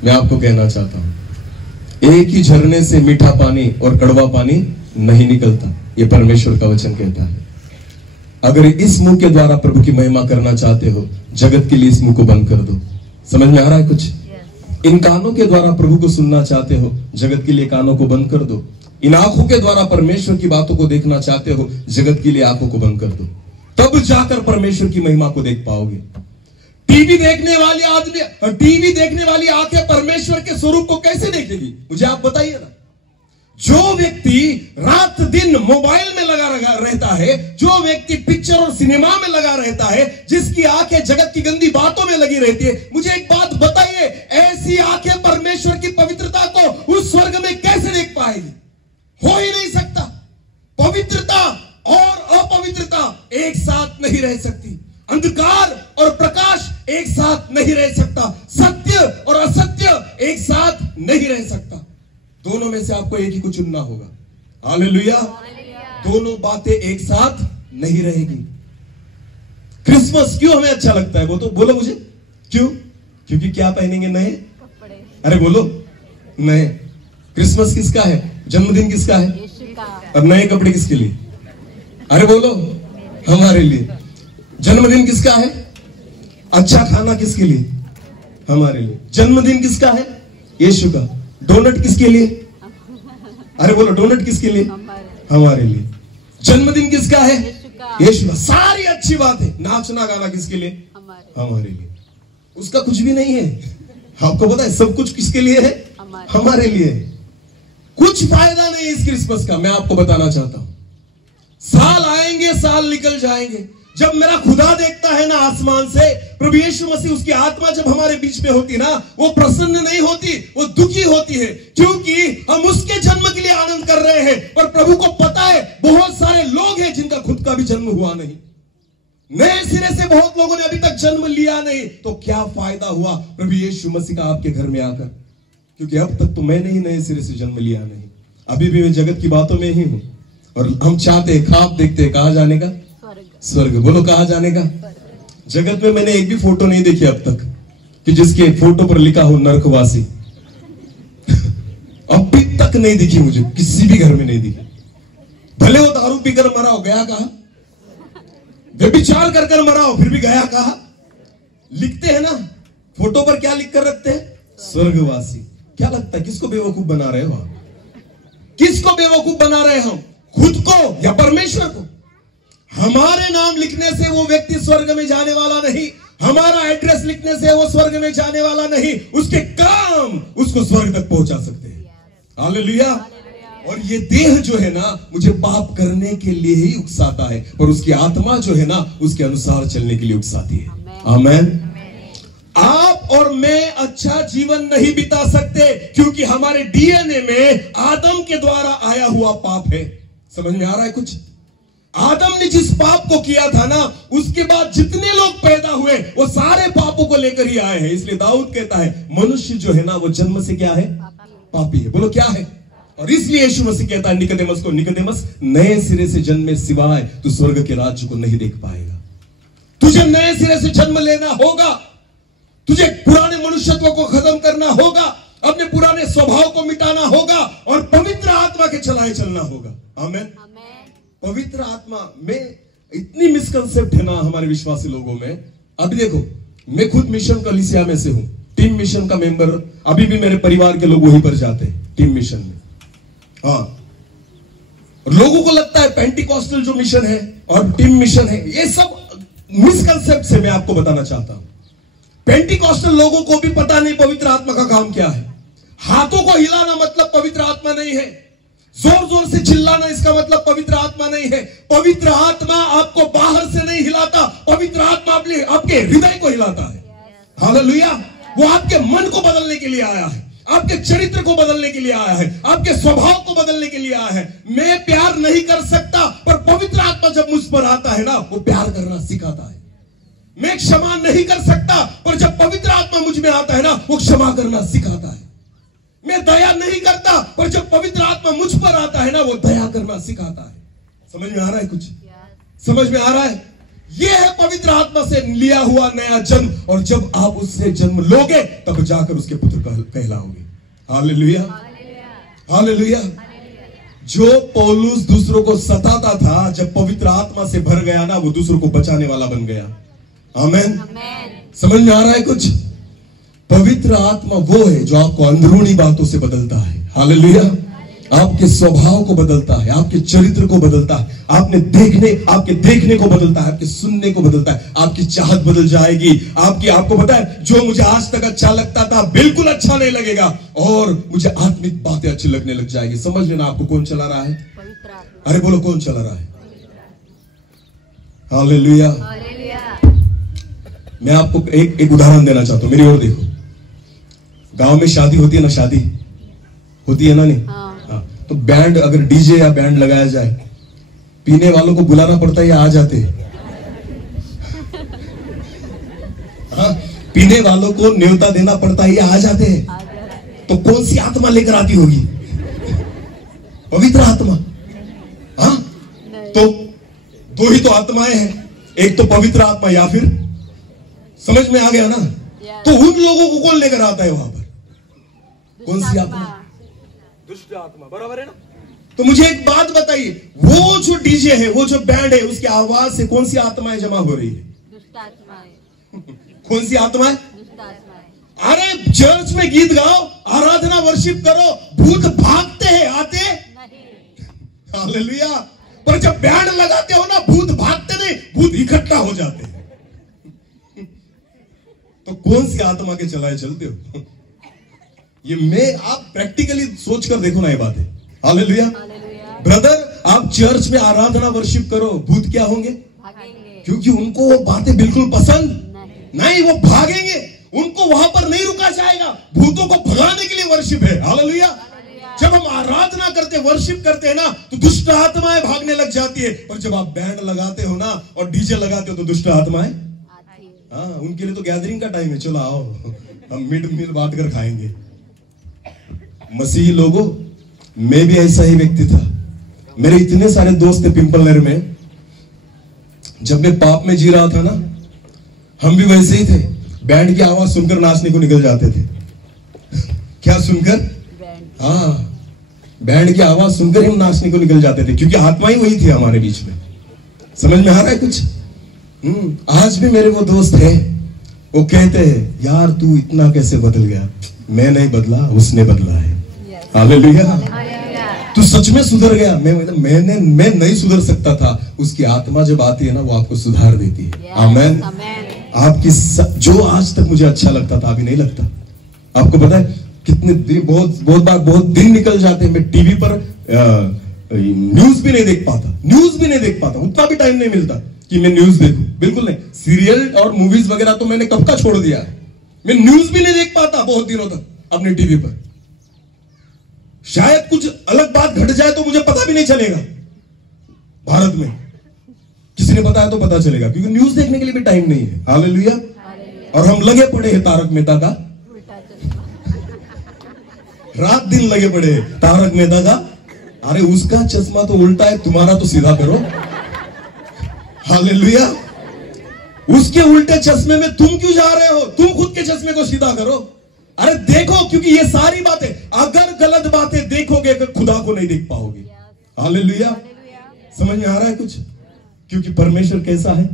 मैं आपको कहना चाहता हूं, एक ही झरने से मीठा पानी और कड़वा पानी नहीं निकलता। ये परमेश्वर का वचन कहता है। अगर इस मुंह के द्वारा प्रभु की महिमा करना चाहते हो, जगत के लिए इस मुंह को बंद कर दो। समझ में आ रहा है कुछ? इन कानों के द्वारा प्रभु को सुनना चाहते हो, जगत के लिए कानों को बंद कर दो। इन आंखों के द्वारा परमेश्वर की बातों को देखना चाहते हो, जगत के लिए आंखों को बंद कर दो, तब जाकर परमेश्वर की महिमा को देख पाओगे। टीवी देखने वाली आंखें परमेश्वर के स्वरूप को कैसे देखेगी? मुझे आप बताइए ना। जो व्यक्ति रात दिन मोबाइल में लगा रहता है, जो व्यक्ति पिक्चर और सिनेमा में लगा रहता है, जिसकी आंखें जगत की गंदी बातों में लगी रहती है, मुझे एक बात बताइए, ऐसी आंखें परमेश्वर की पवित्रता को उस स्वर्ग में कैसे देख पाएगी? हो ही नहीं सकता। पवित्रता और अपवित्रता एक साथ नहीं रह सकती। अंधकार और प्रकाश एक साथ नहीं रह सकता। सत्य और असत्य एक साथ नहीं रह सकता। दोनों में से आपको एक ही को चुनना होगा। हालेलुया। दोनों बातें एक साथ नहीं रहेगी। क्रिसमस क्यों हमें अच्छा लगता है? वो तो बोलो मुझे, क्यों? क्योंकि क्या पहनेंगे? नए कपड़े। अरे बोलो, नए। क्रिसमस किसका है? जन्मदिन किसका है? और नए कपड़े किसके लिए? अरे बोलो, हमारे लिए। जन्मदिन किसका है? अच्छा खाना किसके लिए? हमारे लिए। जन्मदिन किसका है? यीशु का। डोनट किसके लिए? अरे बोलो, डोनट किसके लिए? हमारे लिए। जन्मदिन किसका है? यीशु का। सारी अच्छी बात है। नाचना गाना किसके लिए? हमारे लिए। उसका कुछ भी नहीं है। आपको पता है सब कुछ किसके लिए है? हमारे लिए। कुछ फायदा नहीं इस क्रिसमस का। मैं आपको बताना चाहता हूं, साल आएंगे, साल निकल जाएंगे। जब मेरा खुदा देखता है ना आसमान से, प्रभु यीशु मसीह, उसकी आत्मा जब हमारे बीच में होती ना, वो प्रसन्न नहीं होती, वो दुखी होती है, क्योंकि हम उसके जन्म के लिए आनंद कर रहे हैं। पर प्रभु को पता है बहुत सारे लोग हैं जिनका खुद का भी जन्म हुआ नहीं। नए सिरे से बहुत लोगों ने अभी तक जन्म लिया नहीं। तो क्या फायदा हुआ प्रभु यीशु मसीह का आपके घर में आकर? क्योंकि अब तक तो मैंने ही नए सिरे से जन्म लिया नहीं। अभी भी मैं जगत की बातों में ही हूं। और हम चाहते हैं, ख्वाब देखते हैं, कहां जाने का? स्वर्ग। बोलो, कहां जाने का? जगत में मैंने एक भी फोटो नहीं देखी अब तक कि जिसके फोटो पर लिखा हो नरकवासी। अभी तक नहीं दिखी मुझे, किसी भी घर में नहीं दिखी। भले वो दारू पीकर मरा हो, गया कहां? व्यभिचार कर मरा हो, फिर भी गया कहां? लिखते हैं ना फोटो पर, क्या लिख कर रखते हैं? स्वर्गवासी। क्या लगता है किसको बेवकूफ बना रहे हो आप? किसको बेवकूफ बना रहे हम? खुद को या परमेश्वर को? हमारे नाम लिखने से वो व्यक्ति स्वर्ग में जाने वाला नहीं। हमारा एड्रेस लिखने से वो स्वर्ग में जाने वाला नहीं। उसके काम उसको स्वर्ग तक पहुंचा सकते हैं। हालेलुया। और ये देह जो है ना, मुझे पाप करने के लिए ही उकसाता है, और उसकी आत्मा जो है ना, उसके अनुसार चलने के लिए उकसाती है। आमीन। आप और मैं अच्छा जीवन नहीं बिता सकते, क्योंकि हमारे डीएनए में आदम के द्वारा आया हुआ पाप है। समझ में आ रहा है कुछ? आदम ने जिस पाप को किया था ना, उसके बाद जितने लोग पैदा हुए वो सारे पापों को लेकर ही आए हैं। इसलिए दाऊद कहता है मनुष्य जो है ना, वो जन्म से क्या है? पापी है। बोलो, क्या है? और इसलिए यीशु मसीह कहता है निकोदेमस को, निकोदेमस, नए सिरे से जन्मे सिवाय तू स्वर्ग के राज्य को नहीं देख पाएगा। तुझे नए सिरे से जन्म लेना होगा। तुझे पुराने मनुष्यत्व को खत्म करना होगा, अपने पुराने स्वभाव को मिटाना होगा, और पवित्र आत्मा के चलाए चलना होगा। आमीन। पवित्र आत्मा में इतनी मिसकंसेप्ट है ना हमारे विश्वासी लोगों में। अभी देखो, मैं खुद मिशन कलीसिया में से हूं, टीम मिशन का मेंबर। अभी भी मेरे परिवार के लोग वहीं पर जाते हैं टीम मिशन में। हाँ, लोगों को लगता है पेंटिकॉस्टल जो मिशन है और टीम मिशन है, ये सब मिसकंसेप्ट से मैं आपको बताना चाहता हूं। पेंटिकॉस्टल लोगों को भी पता नहीं पवित्र आत्मा का काम क्या है। हाथों को हिलाना मतलब पवित्र आत्मा नहीं है। जोर जोर से चिल्लाना इसका मतलब पवित्र आत्मा नहीं है। पवित्र आत्मा आपको बाहर से नहीं हिलाता, पवित्र आत्मा आपके हृदय को हिलाता है। हालेलुया। वो आपके मन को बदलने के लिए आया है, आपके चरित्र को बदलने के लिए आया है, आपके स्वभाव को बदलने के लिए आया है। मैं प्यार नहीं कर सकता, पर पवित्र आत्मा जब मुझ पर आता है ना, वो प्यार करना सिखाता है। मैं क्षमा नहीं कर सकता, पर जब पवित्र आत्मा मुझ में आता है ना, वो क्षमा करना सिखाता है। मैं दया नहीं करता, पर जब पवित्र आत्मा मुझ पर आता है ना, वो दया करना सिखाता है। समझ में आ रहा है कुछ? समझ में आ रहा है? ये है पवित्र आत्मा से लिया हुआ नया जन्म। और जब आप उससे जन्म लोगे, तब जाकर उसके पुत्र कहलाओगे। Hallelujah, hallelujah. जो पौलुस दूसरों को सताता था, जब पवित्र आत्मा से भर गया ना, वो दूसरों को बचाने वाला बन गया। आमेन। समझ में आ रहा है कुछ? पवित्र आत्मा वो है जो आपको अंदरूनी बातों से बदलता है। हालेलुया। आपके स्वभाव को बदलता है, आपके चरित्र को बदलता है, आपके देखने को बदलता है, आपके सुनने को बदलता है, आपकी चाहत बदल जाएगी। आपको पता है, जो मुझे आज तक अच्छा लगता था बिल्कुल अच्छा नहीं लगेगा, और मुझे आत्मिक बातें अच्छी लगने लग जाएगी। समझ लेना आपको कौन चला रहा है? अरे बोलो, कौन चला रहा है? हालेलुया। मैं आपको एक उदाहरण देना चाहता हूं, मेरी ओर देखो। गांव में शादी होती है ना, शादी होती है ना, नहीं? हाँ। तो बैंड, अगर डीजे या बैंड लगाया जाए, पीने वालों को बुलाना पड़ता है या आ जाते हैं? हाँ, पीने वालों को न्योता देना पड़ता है या आ जाते हैं? तो कौन सी आत्मा लेकर आती होगी? पवित्र आत्मा। हाँ, तो दो ही तो आत्माएं हैं, एक तो पवित्र आत्मा या फिर, समझ में आ गया ना? तो उन लोगों को कौन लेकर आता है वहां पर? कौन सी आत्मा? दुष्ट आत्मा। बराबर है ना? तो मुझे एक बात बताइए, वो जो डीजे है, वो जो बैंड है, उसकी आवाज से कौन सी आत्माएं जमा हो रही है? दुष्ट आत्माएं। कौन सी आत्माएं? दुष्ट आत्माएं। अरे चर्च में गीत गाओ, आराधना वर्शिप करो, भूत भागते हैं, आते नहीं। हालेलुया। पर जब बैंड लगाते हो ना, भूत भागते नहीं, भूत इकट्ठा हो जाते हैं। तो कौन सी आत्मा के चलाए चलते हो? ये आप प्रैक्टिकली सोच कर देखो ना ये बातें। हालेलुया। ब्रदर, आप चर्च में आराधना वर्शिप करो, भूत क्या होंगे? भागेंगे। क्योंकि उनको वो बातें बिल्कुल पसंद नहीं, वो भागेंगे। उनको वहां पर नहीं रुका जाएगा। भूतों को भगाने के लिए वर्शिप है। हालेलुया। जब हम आराधना करते, वर्शिप करते हैं ना, तो दुष्ट आत्माएं भागने लग जाती है। और जब आप बैंड लगाते हो ना और डीजे लगाते हो, तो दुष्ट आत्माएं, हाँ, उनके लिए तो गैदरिंग का टाइम है, चलो आओ हम मिड मील बांट कर खाएंगे। मसीही लोगों, मैं भी ऐसा ही व्यक्ति था। मेरे इतने सारे दोस्त थे पिंपल नहर में। जब मैं पाप में जी रहा था ना, हम भी वैसे ही थे। बैंड की आवाज सुनकर नाचने को निकल जाते थे। क्या सुनकर? हाँ, बैंड की आवाज सुनकर हम नाचने को निकल जाते थे, क्योंकि आत्मा ही वही थी हमारे बीच में। समझ में आ रहा है कुछ? आज भी मेरे वो दोस्त है, वो कहते हैं, यार तू इतना कैसे बदल गया? मैं नहीं बदला, उसने बदला है। हालेलुया। तू सच में सुधर गया। मैं नहीं सुधर सकता था। उसकी आत्मा जब आती है ना, वो आपको सुधार देती है। आमेन। आपकी जो आज तक मुझे अच्छा लगता था, अभी नहीं लगता। आपको पता है कितने दिन, बहुत दिन निकल जाते हैं। मैं टीवी पर न्यूज भी नहीं देख पाता। उतना भी टाइम नहीं मिलता कि मैं न्यूज देखूं। बिल्कुल नहीं। सीरियल और मूवीज वगैरह तो मैंने कब का छोड़ दिया है। मैं न्यूज भी नहीं देख पाता बहुत दिनों तक अपने टीवी पर। शायद कुछ अलग बात घट जाए तो मुझे पता भी नहीं चलेगा। भारत में किसी ने बताया तो पता चलेगा, क्योंकि न्यूज देखने के लिए भी टाइम नहीं है। हालेलुया। और हम लगे पड़े हैं तारक मेहता का, रात दिन लगे पड़े हैं तारक मेहता का। अरे उसका चश्मा तो उल्टा है, तुम्हारा तो सीधा करो। हालेलुया। उसके उल्टे चश्मे में तुम क्यों जा रहे हो? तुम खुद के चश्मे को सीधा करो। अरे देखो, क्योंकि ये सारी बातें, अगर गलत बातें देखोगे तो खुदा को नहीं देख पाओगे। हालेलुया। समझ में आ रहा है कुछ? क्योंकि परमेश्वर कैसा है?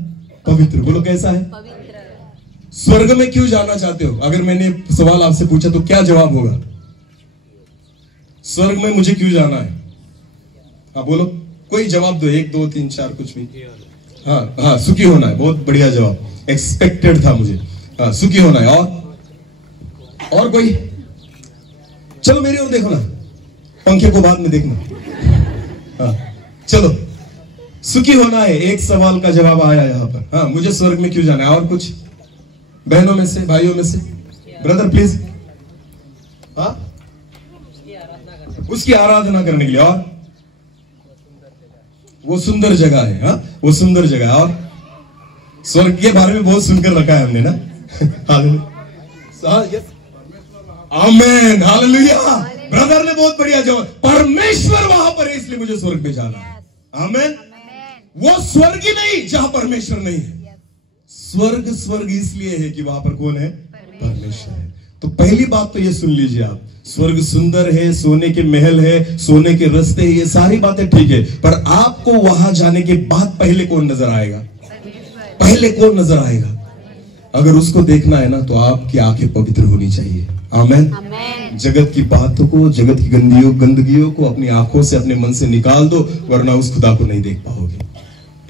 पवित्र। बोलो कैसा है? पवित्र। स्वर्ग में क्यों जाना चाहते हो? अगर मैंने सवाल आपसे पूछा तो क्या जवाब होगा? स्वर्ग में मुझे क्यों जाना है? हाँ बोलो, कोई जवाब दो, 1 2 3 4 कुछ भी। हाँ, सुखी होना है। बहुत बढ़िया जवाब, एक्सपेक्टेड था मुझे। हाँ, सुखी होना है। और कोई? चलो मेरी ओर देखो ना, पंखे को बाद में देखना। हाँ, चलो, सुखी होना है। एक सवाल का जवाब आया यहां पर। हाँ, मुझे स्वर्ग में क्यों जाना है? और कुछ बहनों में से, भाइयों में से? Brother please. हाँ, उसकी आराधना करने के लिए। और वो सुंदर जगह है। हाँ, वो सुंदर जगह है। और स्वर्ग के बारे में बहुत सुनकर रखा है हमने ना। आमेन। हालेलुया। ब्रदर ने बहुत बढ़िया जवाब। परमेश्वर वहां पर है, इसलिए मुझे स्वर्ग में जाना है। आमेन। वो स्वर्ग ही नहीं जहां परमेश्वर नहीं है। स्वर्ग इसलिए है कि वहां पर कौन है? परमेश्वर है। तो पहली बात तो ये सुन लीजिए आप, स्वर्ग सुंदर है, सोने के महल है, सोने के रास्ते है, ये सारी बातें ठीक है, पर आपको वहां जाने के बाद पहले कौन नजर आएगा? पहले कौन नजर आएगा? अगर उसको देखना है ना तो आपकी आंखें पवित्र होनी चाहिए। आमेन। जगत की बातों को, जगत की गंदगियों को अपनी आंखों से, अपने मन से निकाल दो, वरना उस खुदा को नहीं देख पाओगे।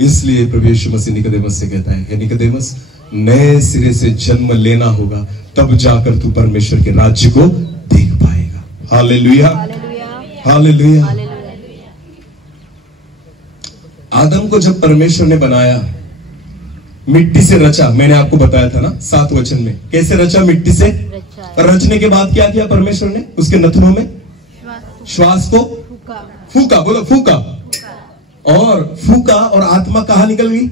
इसलिए प्रभु यीशु मसीह निकोदेमस से कहता है, निकोदेमस, नए सिरे से जन्म लेना होगा, तब जाकर तू परमेश्वर के राज्य को देख पाएगा। Hallelujah, hallelujah. आदम को जब परमेश्वर ने बनाया, मिट्टी से रचा, मैंने आपको बताया था ना 7 वचन में, कैसे रचा? मिट्टी से। रचने के बाद क्या किया परमेश्वर ने? उसके नथनों में श्वास को फूका। बोलो फूका। और फूका और आत्मा कहां निकल गई?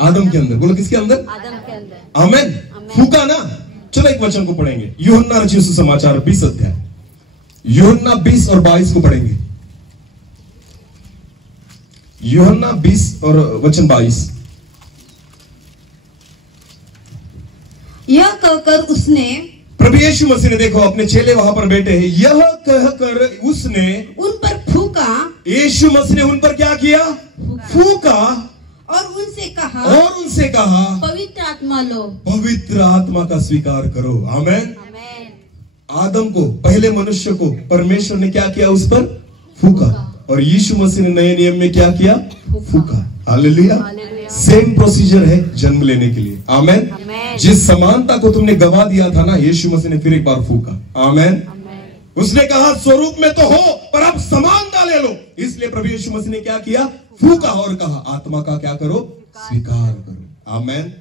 आदम के अंदर। बोलो किसके अंदर? आदम के अंदर। आमेन। फूका ना। चलो एक वचन को पढ़ेंगे, यूहन्ना रचित सुसमाचार 20 अध्याय, यूहन्ना 20 और 22 को पढ़ेंगे। यूहन्ना 20 और वचन 22। यह कहकर उसने, प्रभु यीशु मसीह ने, देखो अपने चेले वहां पर बैठे हैं, यह कहकर उसने उन पर फूका। यीशु मसीह ने उन पर क्या किया? फूका। और उनसे कहा, पवित्र आत्मा लो, पवित्र आत्मा का स्वीकार करो। आमेन। आदम को, पहले मनुष्य को परमेश्वर ने क्या किया? उस पर फूका। और यीशु मसीह ने नए नियम में क्या किया? फूका। हालेलुया। सेम प्रोसीजर है जन्म लेने के लिए। आमेन। जिस समानता को तुमने गवा दिया था ना, यीशु मसीह ने फिर एक बार फूका। आमेन। उसने कहा स्वरूप में तो हो, पर अब समानता ले लो। इसलिए प्रभु यीशु मसीह ने क्या किया? फूका और कहा आत्मा का क्या करो? स्वीकार करो। आमेन।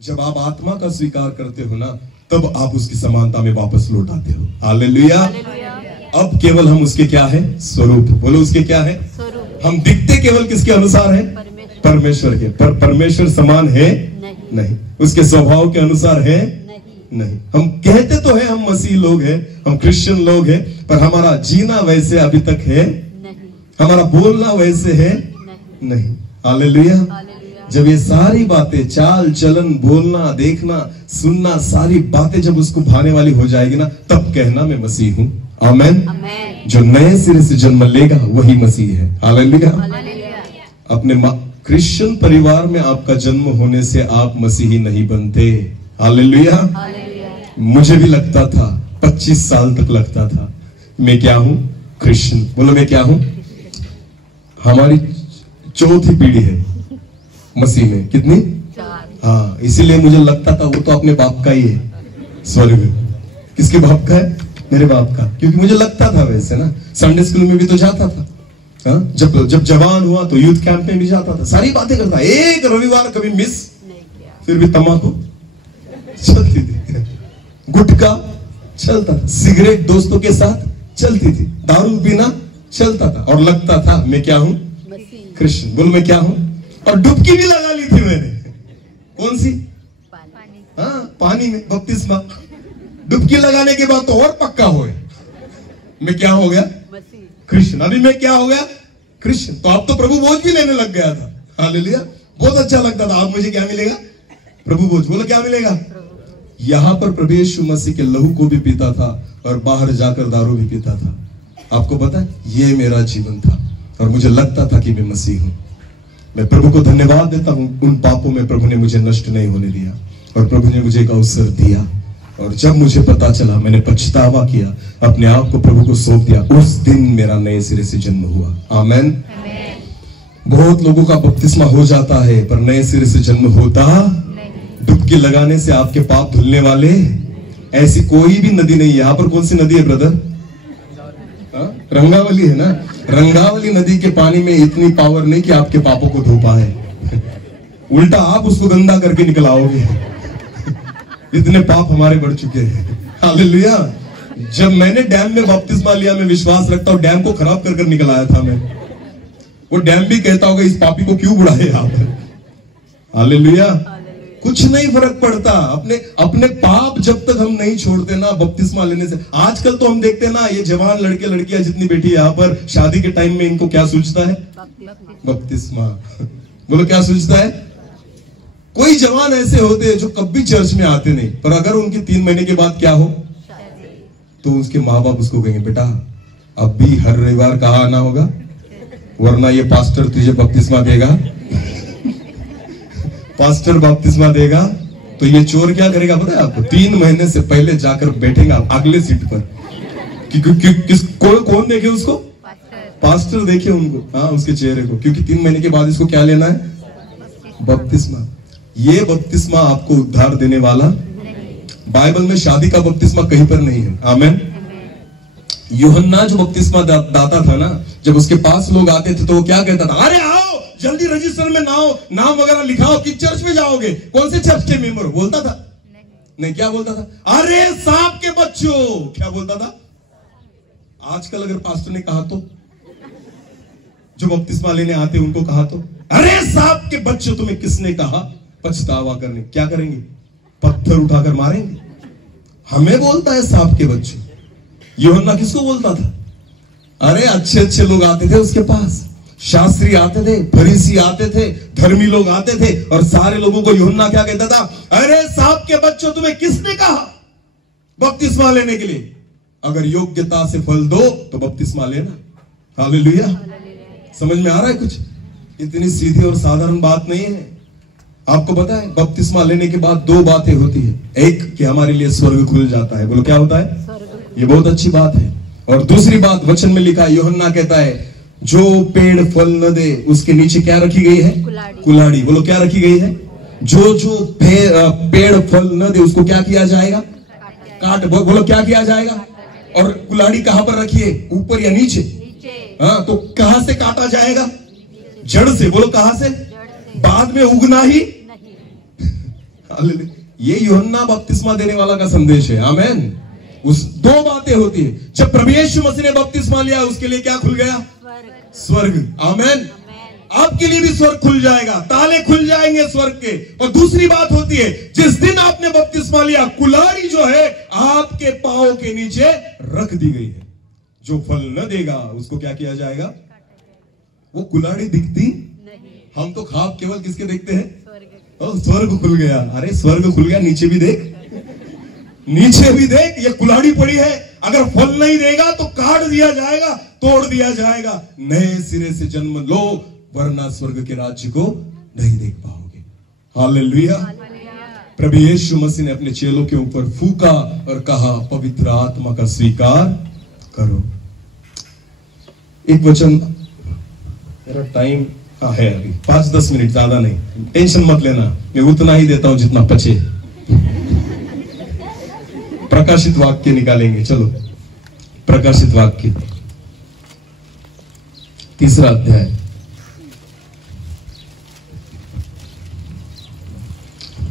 जब आप आत्मा का स्वीकार करते हो ना, तब आप उसकी समानता में वापस लौट आते हो। हालेलुया। अब केवल हम उसके क्या है? स्वरूप। बोलो उसके क्या है? हम दिखते केवल किसके अनुसार है? परमेश्वर के। पर परमेश्वर समान है नहीं, उसके स्वभाव के अनुसार है नहीं। हम कहते तो है हम मसीह लोग हैं, हम क्रिश्चियन लोग हैं, पर हमारा जीना वैसे अभी तक है नहीं, हमारा बोलना वैसे है नहीं। हालेलुया। जब ये सारी बातें, चाल चलन, बोलना, देखना, सुनना, सारी बातें जब उसको भाने वाली हो जाएगी ना, तब कहना मैं मसीह हूं। आमेन। जो नए सिरे से जन्म लेगा वही मसीह है। हालेलुया। अपने क्रिश्चियन परिवार में आपका जन्म होने से आप मसीही नहीं बनते। हालेलुया। मुझे भी लगता था, 25 साल तक लगता था मैं क्या हूं? क्रिश्चियन। बोलो मैं क्या हूं? हमारी 4थी पीढ़ी है मसीह में। कितनी? 4। हाँ, इसीलिए मुझे लगता था वो तो अपने बाप का ही है स्वर्ग। किसके बाप का है? मेरे बाप का। क्योंकि मुझे लगता था वैसे ना, संडे स्कूल में भी तो जाता था, जब जवान हुआ तो यूथ कैंप में भी जाता था, सारी बातें करता, एक रविवार कभी मिस नहीं किया। फिर भी तंबाकू चलती थी, गुटखा चलता था, सिगरेट दोस्तों के साथ चलती थी, दारू पीना चलता था, और लगता था मैं क्या हूं? कृष्ण। बोल मैं क्या हूं? और डुबकी भी लगा ली थी मैंने। कौन सी? हाँ, पानी में बपतिस्मा। डुबकी लगाने के बाद तो और पक्का हो गया मैं क्या हो गया? कृष्ण। अभी मैं क्या हो गया? कृष्ण। तो अब तो प्रभु भोज भी लेने लग गया था। हालेलुया। बहुत अच्छा लगता था। अब मुझे क्या मिलेगा? प्रभु भोज। बोलो क्या मिलेगा? यहां पर प्रभु यीशु मसीह के लहू को भी पीता था और बाहर जाकर दारू भी पीता था। आपको पता है, ये मेरा जीवन था और मुझे लगता था कि मैं मसीह हूं। मैं प्रभु को धन्यवाद देता हूं, उन पापों में प्रभु ने मुझे नष्ट नहीं होने दिया और प्रभु ने मुझे एक अवसर दिया। और जब मुझे पता चला, मैंने पछतावा किया, अपने आप को प्रभु को सौंप दिया, उस दिन मेरा नए सिरे से जन्म हुआ। आमेन। बहुत लोगों का बपतिस्मा हो जाता है पर नए सिरे से जन्म होता नहीं। डुबकी लगाने से आपके पाप धुलने वाले ऐसी कोई भी नदी नहीं है। यहाँ पर कौन सी नदी है ब्रदर? रंगावली है ना। रंगावली नदी के पानी में इतनी पावर नहीं कि आपके पापों को धो पाए, उल्टा आप उसको गंदा करके निकल आओगे। इतने पाप हमारे बढ़ चुके हैं। हालेलुया। जब मैंने डैम में बपतिस्मा लिया, मैं विश्वास रखता हूं डैम को खराब कर कर निकल आया था मैं। वो डैम भी कहता होगा इस पापी को क्यों बुलाए आप। हालेलुया। कुछ नहीं फर्क पड़ता। अपने पाप जब तक हम नहीं छोड़ते ना बपतिस्मा लेने से। आजकल तो हम देखते हैं ना, ये जवान लड़के लड़कियां जितनी बैठी है यहाँ पर, शादी के टाइम में इनको क्या सूझता है? बपतिस्मा। बोलो क्या सूझता है? कोई जवान ऐसे होते हैं जो कभी चर्च में आते नहीं, पर अगर उनकी 3 महीने के बाद क्या हो तो उसके माँ बाप उसको कहेंगे बेटा अब भी हर रविवार कहाँ आना होगा, वरना ये पास्टर तुझे बपतिस्मा देगा, पास्टर बपतिस्मा देगा। तो ये चोर क्या करेगा पता है आपको? 3 महीने से पहले जाकर बैठेगा अगले सीट पर कौन देखे उसको? पास्टर देखे उनको, हाँ उसके चेहरे को, क्योंकि 3 महीने के बाद इसको क्या लेना है? बपतिस्मा। ये बपतिस्मा आपको उद्धार देने वाला, बाइबल में शादी का बपतिस्मा कहीं पर नहीं है। आमेन। यूहन्ना जो बपतिस्मा दाता था ना, जब उसके पास लोग आते थे तो वो क्या कहता था? अरे आओ जल्दी रजिस्टर में नाम वगैरह लिखाओ, किस चर्च में जाओगे, कौन से चर्च के मेंबर? बोलता था नहीं, क्या बोलता था? अरे सांप के बच्चों, क्या बोलता था? आजकल अगर पास्टर ने कहा तो, जो बपतिस्मा लेने आते उनको कहा तो, अरे सांप के बच्चों तुम्हें किसने कहा पछतावा करने? क्या करेंगे? पत्थर उठाकर मारेंगे। हमें बोलता है सांप के बच्चों। यूहन्ना किसको बोलता था? अरे अच्छे अच्छे लोग आते थे उसके पास, शास्त्री आते थे, फरीसी आते थे, धर्मी लोग आते थे, और सारे लोगों को यूहन्ना क्या कहता था? अरे सांप के बच्चों तुम्हें किसने कहा बपतिस्मा लेने के लिए? अगर योग्यता से फल दो तो बपतिस्मा लेना। हालेलुया। समझ में आ रहा है कुछ? इतनी सीधी और साधारण बात नहीं है। आपको पता है बपतिस्मा लेने के बाद 2 बातें होती है। एक कि हमारे लिए स्वर्ग खुल जाता है। बोलो क्या होता है? ये बहुत अच्छी बात है। और दूसरी बात वचन में लिखा है, यूहन्ना कहता है जो पेड़ फल न दे उसके नीचे क्या रखी गई है? कुल्हाड़ी। बोलो क्या रखी गई है? जो पेड़ फल न दे उसको क्या किया जाएगा? काट। बोलो क्या किया जाएगा? और कुल्हाड़ी कहां पर रखिए? ऊपर या नीचे? हाँ, तो कहां से काटा जाएगा? जड़ से। बोलो कहां से? बाद में उगना ही। ये यूहन्ना बपतिस्मा देने वाला का संदेश है। आमेन। उस 2 बातें होती है। जब प्रभु यीशु मसीह ने बपतिस्मा लिया उसके लिए क्या खुल गया? स्वर्ग। आमेन। आपके लिए भी स्वर्ग खुल जाएगा, ताले खुल जाएंगे स्वर्ग के। और दूसरी बात होती है, जिस दिन आपने बपतिस्मा लिया कुल्हाड़ी जो है आपके पांव के नीचे रख दी गई है। जो फल न देगा उसको क्या किया जाएगा? वो कुल्हाड़ी दिखती नहीं। हम तो ख्वाब केवल किसके देखते हैं? स्वर्ग खुल गया। अरे स्वर्ग खुल गया, नीचे भी देख, नीचे भी देख, ये कुल्हाड़ी पड़ी है। अगर फल नहीं देगा तो काट दिया जाएगा, तोड़ दिया जाएगा। नए सिरे से जन्म लो, वरना स्वर्ग के राज्य को नहीं देख पाओगे। हालेलुया। प्रभु यीशु मसीह ने अपने चेलों के ऊपर फूका और कहा पवित्र आत्मा का स्वीकार करो। एक वचन, मेरा टाइम है अभी 5-10 मिनट, ज्यादा नहीं, टेंशन मत लेना, मैं उतना ही देता हूं जितना बचे। प्रकाशित वाक्य निकालेंगे। चलो प्रकाशित वाक्य 3रा अध्याय।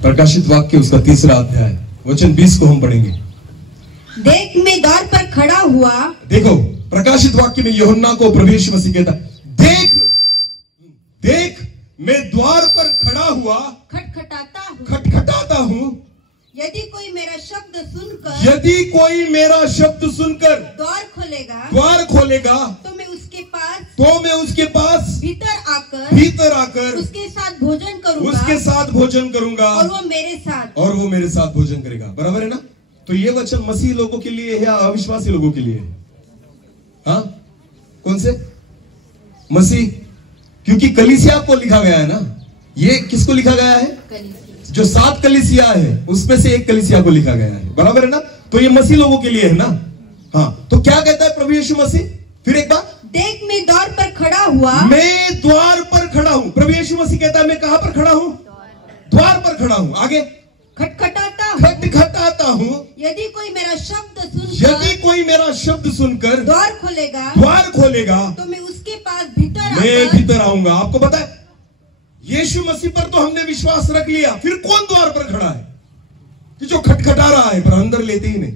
प्रकाशित वाक्य उसका 3रा अध्याय वचन 20 को हम पढ़ेंगे। देख मैं द्वार पर खड़ा हुआ। देखो प्रकाशित वाक्य में यूहन्ना को प्रभु यीशु मसीह कहता, देख मैं द्वार पर खड़ा हुआ, खटखटाता हूँ। यदि कोई मेरा शब्द सुनकर द्वार खोलेगा तो मैं उसके पास भीतर आकर उसके साथ भोजन करूंगा और वो मेरे साथ भोजन करेगा। बराबर है ना? तो ये वचन मसीह लोगों के लिए है या अविश्वासी लोगों के लिए? हाँ, कौन से? मसीह। क्योंकि कलीसिया को लिखा गया है ना। ये किसको लिखा गया है? जो 7 कलीसिया है उसमें से एक कलीसिया को लिखा गया है। बराबर है ना? तो ये मसीह लोगों के लिए है ना। हाँ, तो क्या कहता है प्रभु यीशु मसीह? फिर एक बार, देख मैं द्वार पर खड़ा हुआ। मैं द्वार पर खड़ा हूं। प्रभु यीशु मसीह कहता है मैं कहां पर खड़ा हूं? द्वार पर खड़ा हूं। आगे, खटखटाता हूं। यदि कोई मेरा शब्द सुनकर द्वार खोलेगा तो मैं उसके पास भीतर आऊंगा। आपको पता है यीशु मसीह पर तो हमने विश्वास रख लिया, फिर कौन द्वार पर खड़ा है? कि जो खटखटा रहा है पर अंदर लेते ही नहीं।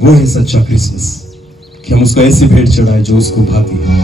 वो है सच्चा क्रिसमस, कि हम उसको ऐसी भेंट चढ़ाए जो उसको भाती है।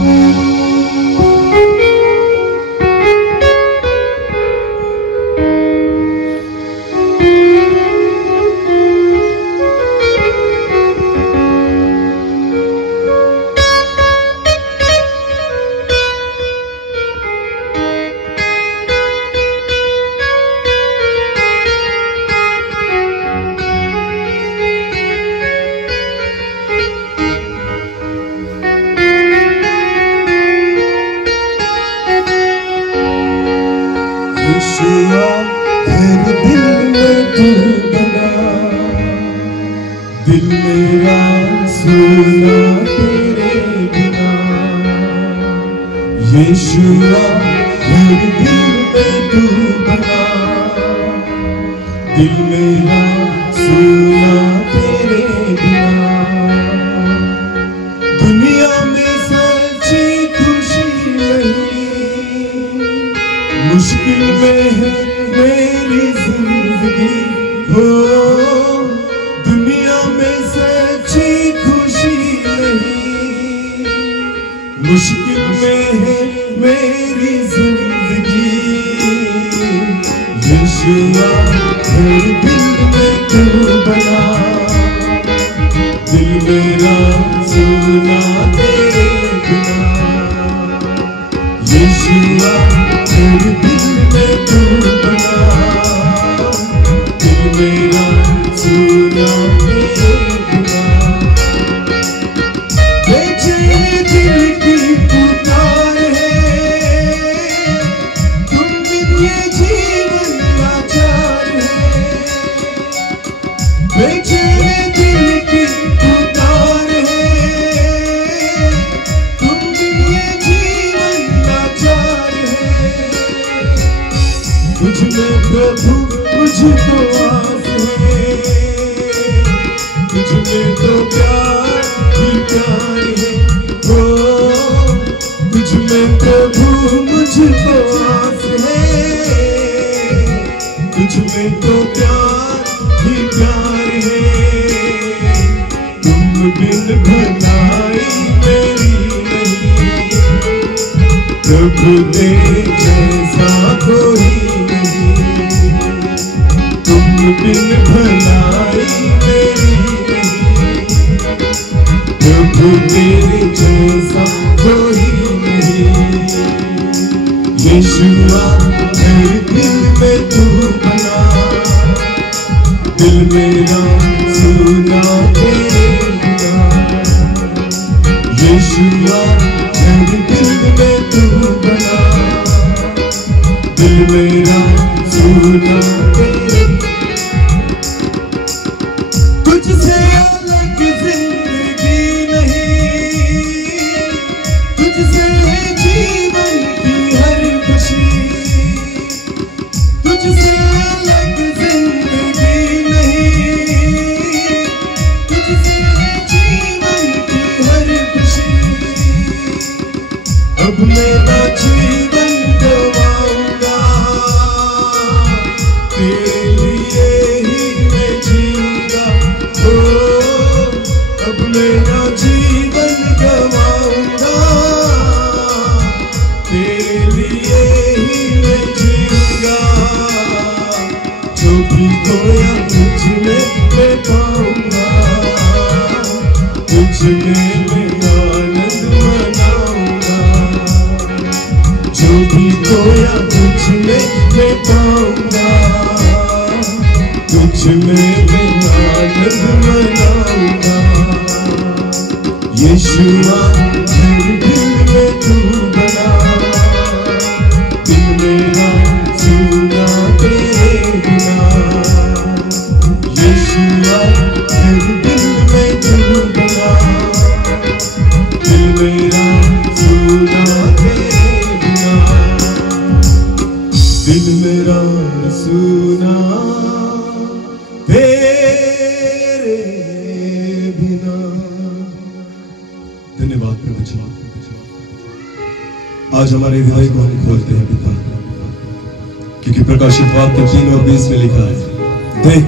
दिल मेरा सुना तेरे बिना, यीशुआ हर दिल में तू बना। दिल मेरा सुना तेरे बिना, दुनिया में सच्ची खुशी नहीं, मुश्किल में है मेरी जिंदगी हो। दुनिया में सच्ची खुशी नहीं, मुश्किल में है मेरी जिंदगी। यीशुआ हर दिल में तू बना, दिल मेरा सुना तेरे बिना। यीशुआ हर दिल में तू बना, दिल मेरा सुना तेरे बिना। बेचैन दिल की पुकार है, तुम बिन ये जीवन लाचार है। बेचैन दिल की पुकार है, तुम बिन ये जीवन लाचार है। तुझ में प्रभु मुझको आस है, तुझ में तो प्यार ही प्यार है। ओ तुझ में प्रभु मुझको आस है, तुझ में तो प्यार ही प्यार है। तुम बिन भलाई मेरी नहीं, प्रभु तेरे जैसा कोई नहीं। तुम बिन भलाई मेरी नहीं, प्रभु तेरे जैसा कोई नहीं। यीशुआ हर दिल में तू बना, दिल मेरा सुना तेरे बिना। यीशुआ हर दिल में तू बना, दिल मेरा सुना तेरे। तुझसे अलग जिंदगी नहीं, तुझसे जीवन की हर खुशी। तुझसे अलग जिंदगी नहीं, तुझसे जीवन की हर खुशी। अब मेरा जीवन गवाऊंगा, तेरे लिए ही मैं जीऊंगा। ओ अब मेरा जीवन गवाऊंगा, तेरे लिए ही मैं जीऊंगा। जो भी खोया तुझ में मैं पाऊंगा, तुझ में मैं आनंद मनाऊंगा। जो भी खोया तुझ में मैं पाऊंगा, तुझ में मैं आनंद मनाऊंगा। यीशुआ हर दिल में तू बना, दिल मेरा सुना तेरे बिना। यीशुआ हर दिल में तू बना, दिल मेरा सुना तेरे बिना। दिल मेरा सुना तेरे बिना। धन्यवाद प्रभु जी, आज हमारे हृदय को हम खोलते हैं पिता, क्योंकि प्रकाशित वाक्य 3 और 20 में लिखा है, देख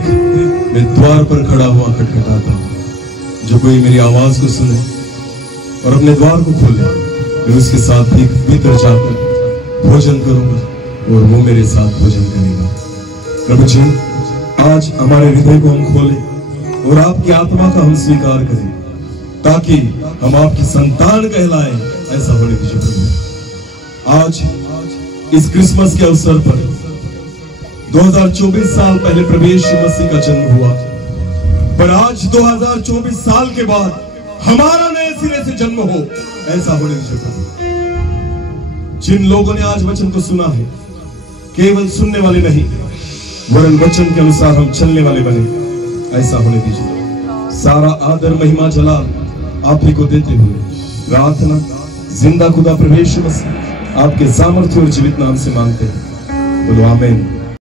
मैं द्वार पर खड़ा हुआ खटखटाता हूं, जो कोई मेरी आवाज को सुने और अपने द्वार को खोले, मैं उसके साथ भीतर जाकर भोजन करूंगा और वो मेरे साथ भोजन करेगा। प्रभु जी, आज हमारे हृदय को हम खोलें और आपकी आत्मा का हम स्वीकार करें, ताकि हम आपकी संतान कहलाए। ऐसा होने दीजिए प्रभु। आज इस क्रिसमस के अवसर पर 2024 साल पहले प्रभु यीशु मसीह का जन्म हुआ, पर आज 2024 साल के बाद हमारा नए सिरे से जन्म हो, ऐसा होने दीजिए प्रभु। जिन लोगों ने आज वचन को सुना है, केवल सुनने वाले नहीं वरन वचन के अनुसार हम चलने वाले बने, ऐसा होने दीजिए। सारा आदर महिमा जलाल आप ही को देते हुए प्रार्थना जिंदा खुदा प्रभु यीशु मसीह आपके सामर्थ्य और जीवित नाम से मांगते हैं। बोलो आमीन।